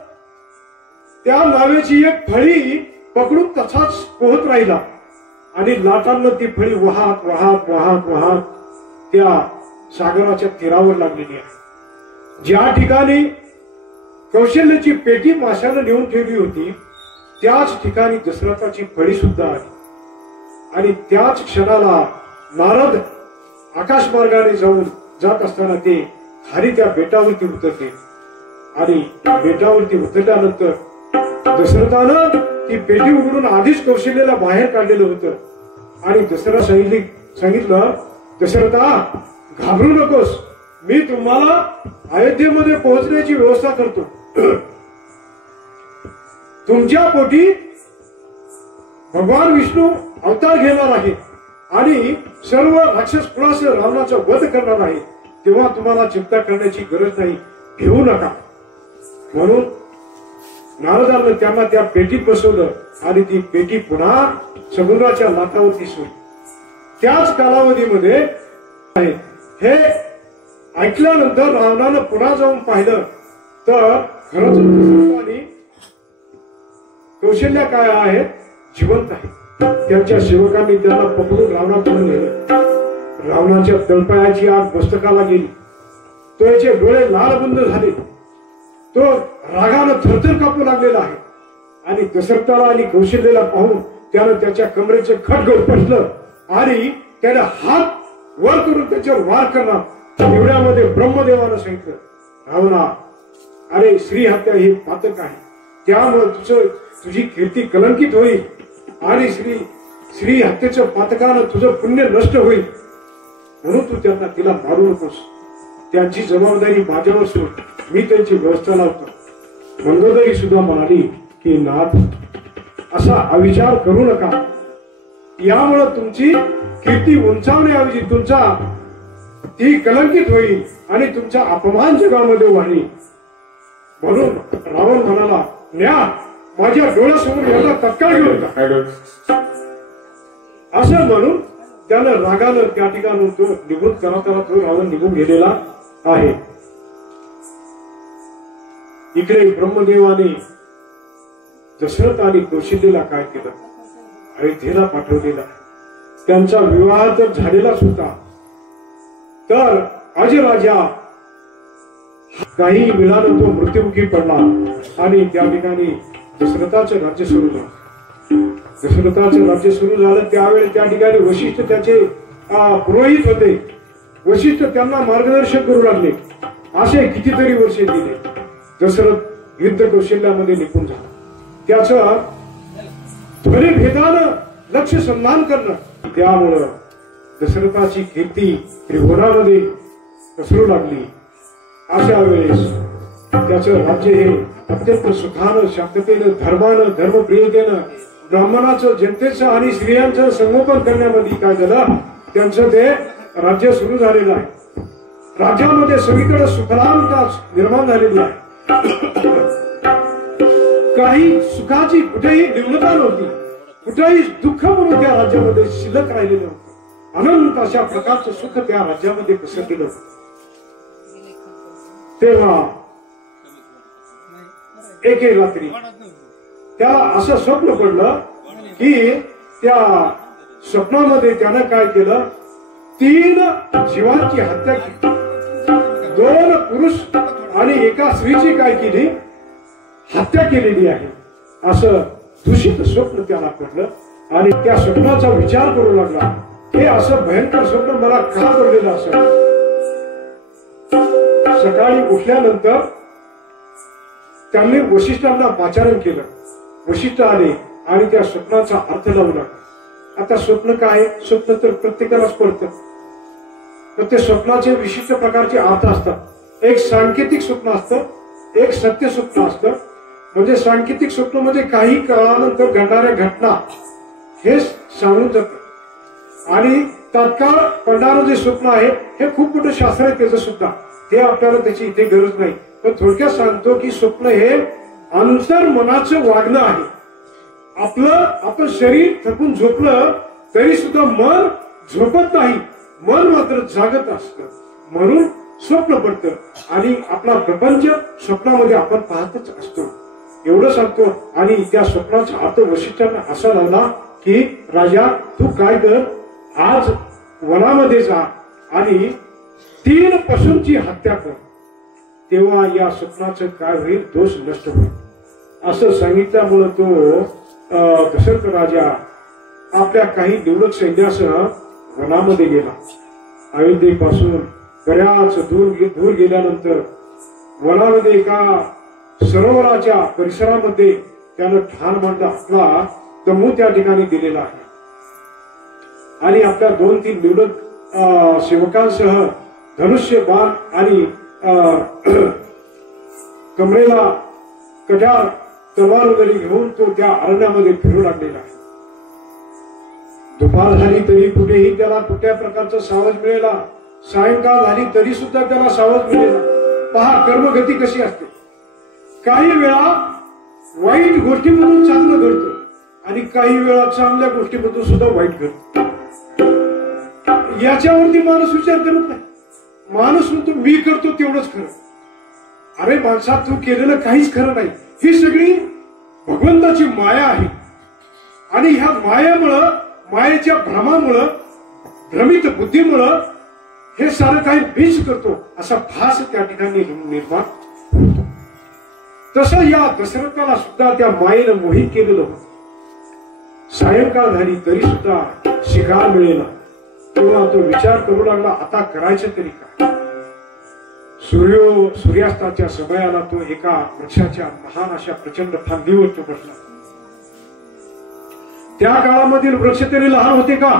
त्या नावेची एक फळी पकडून तसाच पोहत राहिला आणि लाटांना ती फळी वाहत वाहत वाहत वाहत त्या सागराच्या तीरावर लागलेली आहे. ज्या ठिकाणी कौशल्याची पेटी माशानं नेऊन ठेवली होती त्याच ठिकाणी दशरथाची फळी सुद्धा आली. आणि त्याच क्षणाला नारद आकाश मार्गाने जात असताना ते खाली त्या बेटावरती उतरले. आणि बेटावरती उतरल्यानंतर दशरथानं ती पेटी उघडून आधीच कौशल्याला बाहेर काढलेलं होतं. आणि दशरथ सांगितलं, दशरथा, घाबरू नकोस, मी तुम्हाला अयोध्येमध्ये पोहोचण्याची व्यवस्था करतो. तुमच्या पोटी भगवान विष्णू अवतार घेणार आहे आणि सर्व राक्षस कुळासह रावणाचा वध करणार आहे, तेव्हा तुम्हाला चिंता करण्याची गरज नाही, घेऊ नका. म्हणून नारदानं त्यांना त्या पेटीत बसवलं आणि ती पेटी पुन्हा समुद्राच्या लाटावरती सोडली. त्याच कालावधीमध्ये हे ऐकल्यानंतर रावणानं पुन्हा जाऊन पाहिलं तर खरंच आणि कौशल्या काय आहेत, जिवंत आहे. त्यांच्या सेवकांनी त्यांना पकडून रावणाकडे नेलं. रावणाच्या तळपायाची आग मस्तकाला गेली. तो याचे डोळे लालबुंद झाले. तो रागानं थरथर कापू लागलेला आहे. आणि दशरथाला आणि कौशल्याला पाहून त्यानं त्याच्या कमरेचे खड्ग उपटलं आणि त्याने हात वर करून त्याच्यावर वार करणार. एवढ्यामध्ये ब्रह्मदेवानं सांगितलं, रावणा, अरे श्री हत्या हे पातक आहे, त्यामुळे तुझी कीर्ती कलंकित होईल आणि श्री हत्येच्या पातकानं तुझं पुण्य नष्ट होईल. म्हणून तू त्यांना तिला मारू नकोस. त्यांची जबाबदारी माझ्यावर सोड, मी त्यांची व्यवस्था लावतो. मंदोदरी सुद्धा म्हणाली की नाथ, असा अविचार करू नका. यामुळे तुमची कीर्ती उंचावण्याऐवजी ती कलंकित होईल आणि तुमचा अपमान जगामध्ये वाढेल. म्हणून रावण म्हणाला, न्या, माझ्या डोळ्यासमोर याला तत्काळ घेऊन जा. असं म्हणून त्यानं रागानं त्या ठिकाणी तो निघून करताना तो रावण निघून गेलेला आहे. इकडे ब्रह्मदेवाने दशरथ आणि कौशल्याला काय केलं, अयोध्येला पाठवलेला. त्यांचा विवाह तर झालेलाच होता. तर अजराजा काही वेळानं तो मृत्युमुखी पडला आणि त्या ठिकाणी दशरथाचं राज्य सुरू झालं. दशरथाचं राज्य सुरू झालं त्यावेळी त्या ठिकाणी वशिष्ठ त्याचे पुरोहित होते. वशिष्ठ त्यांना मार्गदर्शन करू लागले. असे कितीतरी वर्षे गेले. दशरथ युद्ध कौशल्यामध्ये निपुण झाला. त्याचं ध्वनिभेदानं लक्ष संधान करणं, त्यामुळं दशरथाची कीर्ती त्रिभुवनामध्ये पसरू लागली. अशा वेळेस त्याचं राज्य हे अत्यंत सुखानं, शांततेनं, धर्मानं, धर्मप्रियतेनं ब्राह्मणाचं जनतेचं आणि स्त्रियांचं संगोपन करण्यामध्ये काय झालं, त्यांचं ते राज्य सुरू झालेलं आहे. राज्यामध्ये सगळीकडे सुखरामता निर्माण झालेली आहे. काही सुखाची कुठेही न्यूनता नव्हती, कुठेही दुःख म्हणून त्या राज्यामध्ये शिल्लक राहिलेलं नव्हतं. अनंत अशा प्रकारचं सुख त्या राज्यामध्ये पसरलेलं होतं. तेव्हा एके रात्री त्याला असं स्वप्न पडलं की त्या स्वप्नामध्ये त्यानं काय केलं, 3 जीवांची हत्या केली. 2 पुरुष आणि एका स्त्रीची काय केली, हत्या केलेली आहे असं दूषित स्वप्न त्याला पडलं. आणि त्या स्वप्नाचा विचार करू लागला, हे असं भयंकर स्वप्न मला का पडलेलं असं. सकाळी उठल्यानंतर त्यांनी वशिष्ठांना पाचारण केलं. वशिष्ठ आले आणि त्या स्वप्नाचा अर्थ लावू लागला. आता स्वप्न काय, स्वप्न तर प्रत्येकालाच पडतं, तर ते स्वप्नाचे विशिष्ट प्रकारचे अर्थ असतात. एक सांकेतिक स्वप्न असतं, एक सत्य स्वप्न असतं. म्हणजे सांकेतिक स्वप्न म्हणजे काही काळानंतर घडणाऱ्या घटना हे सांगून जातं. आणि तात्काळ पडणारं जे स्वप्न आहे हे खूप मोठं शास्त्र आहे त्याचं सुद्धा, ते आपल्याला त्याची इथे गरज नाही. पण थोडक्यात सांगतो की स्वप्न हे अंतर मनाचं वागणं आहे. आपण शरीर थकून झोपलं तरी सुद्धा मन झोपत नाही, मन मात्र जागत असतं, म्हणून स्वप्न पडतं आणि आपला प्रपंच स्वप्नामध्ये आपण पाहतच असतो. एवढं सांगतो. आणि त्या स्वप्नाचा अर्थ वशिष्ठांना असा लावला की राजा तू काय कर, आज वनामध्ये जा आणि 3 पशूंची हत्या कर, तेव्हा या स्वप्नाचं काय होईल, दोष नष्ट होईल असं सांगितल्यामुळे तो दशरथ राजा आपल्या काही निवडक सैन्यासह वनामध्ये गेला. अयोध्येपासून बऱ्याच दूर गेल्यानंतर वनामध्ये एका सरोवराच्या परिसरामध्ये त्यानं ठाण मांडला. आपला तंबू त्या ठिकाणी दिलेला आहे आणि आपल्या 2-3 निवडक सेवकांसह धनुष्य बाण आणि कमरेला कट्यार तलवार वगैरे घेऊन तो त्या अरण्यामध्ये फिरू लागलेला आहे. दुपार झाली तरी कुठेही त्याला कुठल्या प्रकारचा सावज मिळेला, सायंकाळ झाली तरी सुद्धा त्याला सावज मिळेला. पहा कर्मगती कशी असते. काही वेळा वाईट गोष्टीमधून चांगलं घडतं आणि काही वेळा चांगल्या गोष्टीमधून सुद्धा वाईट घडतं. याच्यावरती माणूस विचार करत नाही. माणूस म्हणतो मी करतो तेवढंच खरं. अरे माणसा तू केलेलं काहीच खरं नाही. ही सगळी भगवंताची माया आहे आणि ह्या मायेमुळं, मायेच्या भ्रमामुळं, भ्रमित बुद्धीमुळं हे सारं काही बीज करतो असा भास त्या ठिकाणी निर्माण होतो. तसं या दशरथाला सुद्धा त्या मायेनं मोहित केलेलं होतं. सायंकाळ झाली तरी सुद्धा शिकार मिळेना. तेव्हा तो विचार करू लागला, आता करायचं तरी काय. सूर्यास्ताच्या समयाला तो एका वृक्षाच्या महान अशा प्रचंड फांदीवर तो बसला. त्या काळामधील वृक्ष तरी लहान होते का?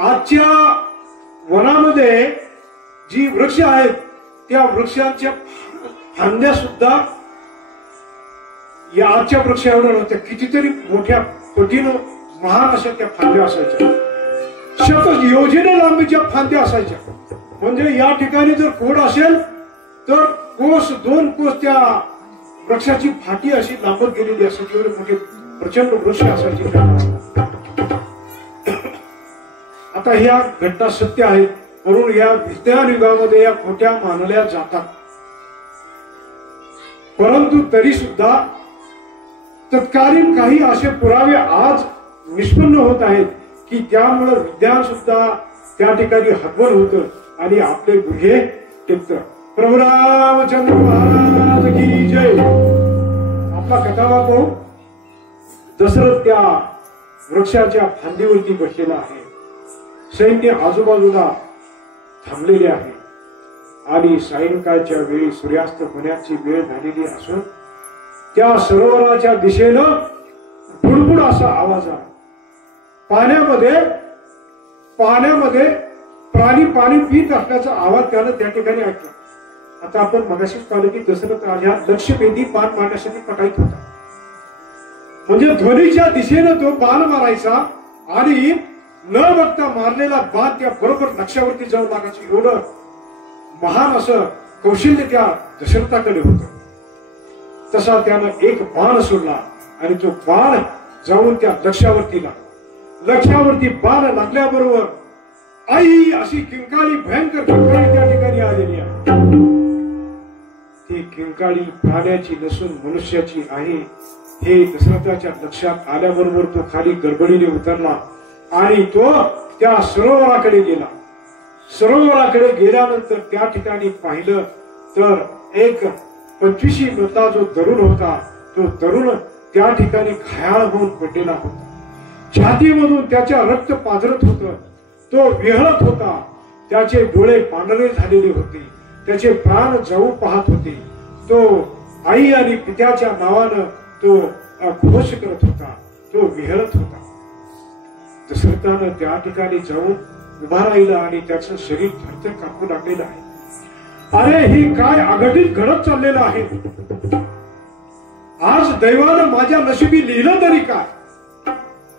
आजच्या वनामध्ये जी वृक्ष आहेत त्या वृक्षांच्या फांद्या सुद्धा या आजच्या वृक्ष एवढ्या नव्हत्या. कितीतरी मोठ्या पटीनं महान अशा त्या फांद्या असायच्या. शतक योजने लांबीच्या फांद्या असायच्या. म्हणजे या ठिकाणी जर कोड असेल तर कोस 2 कोस त्या वृक्षाची फाटी अशी लांबत गेलेली असायची. एवढे मोठे प्रचंड वृक्ष असायचे. आता ह्या घटना सत्य आहेत म्हणून या विज्ञान युगामध्ये या खोट्या मानल्या जातात. परंतु तरी सुद्धा तत्कालीन काही असे पुरावे आज निष्पन्न होत आहेत की त्यामुळे विज्ञान सुद्धा त्या ठिकाणी हतबल होतं आणि आपले गुन्हे टिकतं. प्रभू रामचंद्र महाराज की जय. आपला कथावा पाहू. दशरथ त्या वृक्षाच्या फांदीवरती बसलेला आहे. सैन्य आजूबाजूला थांबलेले आहे आणि सायंकाळच्या वेळी सूर्यास्त होण्याची वेळ झालेली असून त्या सरोवराच्या दिशेनं बुडबुड असा आवाज आला. पाण्यामध्ये प्राणी पाणी पित असल्याचा आवाज त्यानं त्या ठिकाणी ऐकला. आता आपण मगाशीच पाहिलं की दशरथ राजा लक्षवेधी पान मारण्यासाठी पटाईत होता. म्हणजे ध्वनीच्या दिशेनं तो बाण मारायचा आणि न बघता मारलेला बाण त्या बरोबर लक्ष्यावरती जाऊन लागायचं. एवढं महान असं कौशल्य त्या दशरथाकडे होतं. तसा त्यानं एक बाण सोडला आणि तो बाण जाऊन त्या लक्ष्यावरती लागला. लक्ष्यावरती बाण लागल्याबरोबर आई अशी किंकाळी, भयंकर किंकाळी त्या ठिकाणी आलेली आहे. ती किंकाळी प्राण्याची नसून मनुष्याची आहे हे दशरथाच्या लक्षात आल्याबरोबर तो खाली गडबडीने उतरला आणि तो त्या सरोवराकडे गेला. सरोवराकडे गेल्यानंतर त्या ठिकाणी पाहिलं तर एक 25 मधला जो तरुण होता, तो तरुण त्या ठिकाणी घायाळ होऊन पडलेला होता. छातीमधून त्याच्या रक्त पाझरत होतं. तो विहळत होता. त्याचे डोळे पांढरे झालेले होते. त्याचे प्राण जाऊ पाहत होते. तो आई आणि पित्याच्या नावानं तो घोष करत होता. तो विहळत होता. दशरथानं त्या ठिकाणी जाऊन उभा राहिला आणि त्याचं शरीर थरथर कापू लागलेलं आहे. अरे हे काय अघटित घडत चाललेलं आहे. आज दैवानं माझ्या नशिबी लिहिलं तरी काय,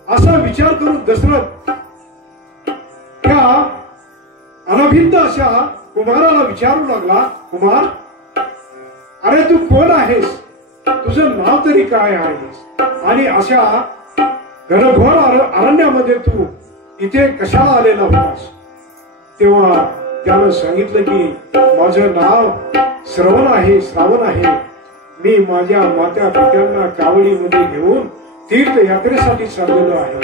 असा विचार करून दशरथ त्या अनभिज्ञ अशा कुमाराला विचारू लागला, कुमार अरे तू कोण आहेस, तुझं नाव तरी काय आहेस, आणि अशा घनघोर अरण्यामध्ये तू इथे कशाला आलेला होतास. तेव्हा त्यानं सांगितलं की माझं नाव श्रावण आहे. मी माझ्या मात्या पित्यांना कावडीमध्ये घेऊन तीर्थयात्रेसाठी चाललेलो आहे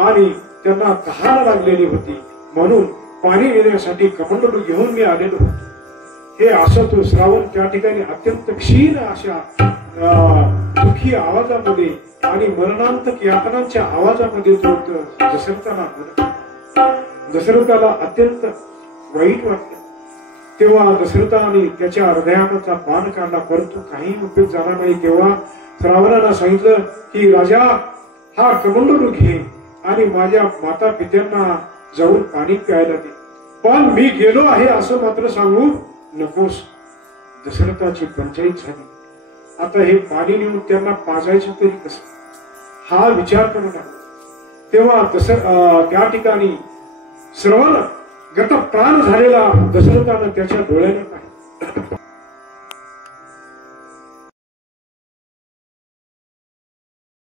आणि त्यांना तहान लागलेली होती, म्हणून पाणी घेण्यासाठी कमंडलू घेऊन मी आलेलो होतो. हे असं तो श्रावण त्या ठिकाणी अत्यंत क्षीण अशा दुःखी आवाजामध्ये आणि मरणांतक यातनांच्या आवाजामध्ये तो दशरथाला बोलत. दशरथाला अत्यंत वाईट वाटलं. तेव्हा दशरथाने त्याच्या हृदयाचा बाण काढला, परंतु काही उपयोग झाला नाही. तेव्हा श्रावणाला सांगितलं की राजा हा कमंडलू घे आणि माझ्या माता पित्यांना जाऊन पाणी प्यायला दे, पण मी गेलो आहे असं मात्र सांगू नकोस. दशरथाची पंचायत झाली. आता हे पाणी नेऊन त्यांना पाजायचं तरी कसं, हा विचार करू लागला. तेव्हा त्या ठिकाणी श्रवण गत प्राण झालेला दशरथानं त्याच्या डोळ्याने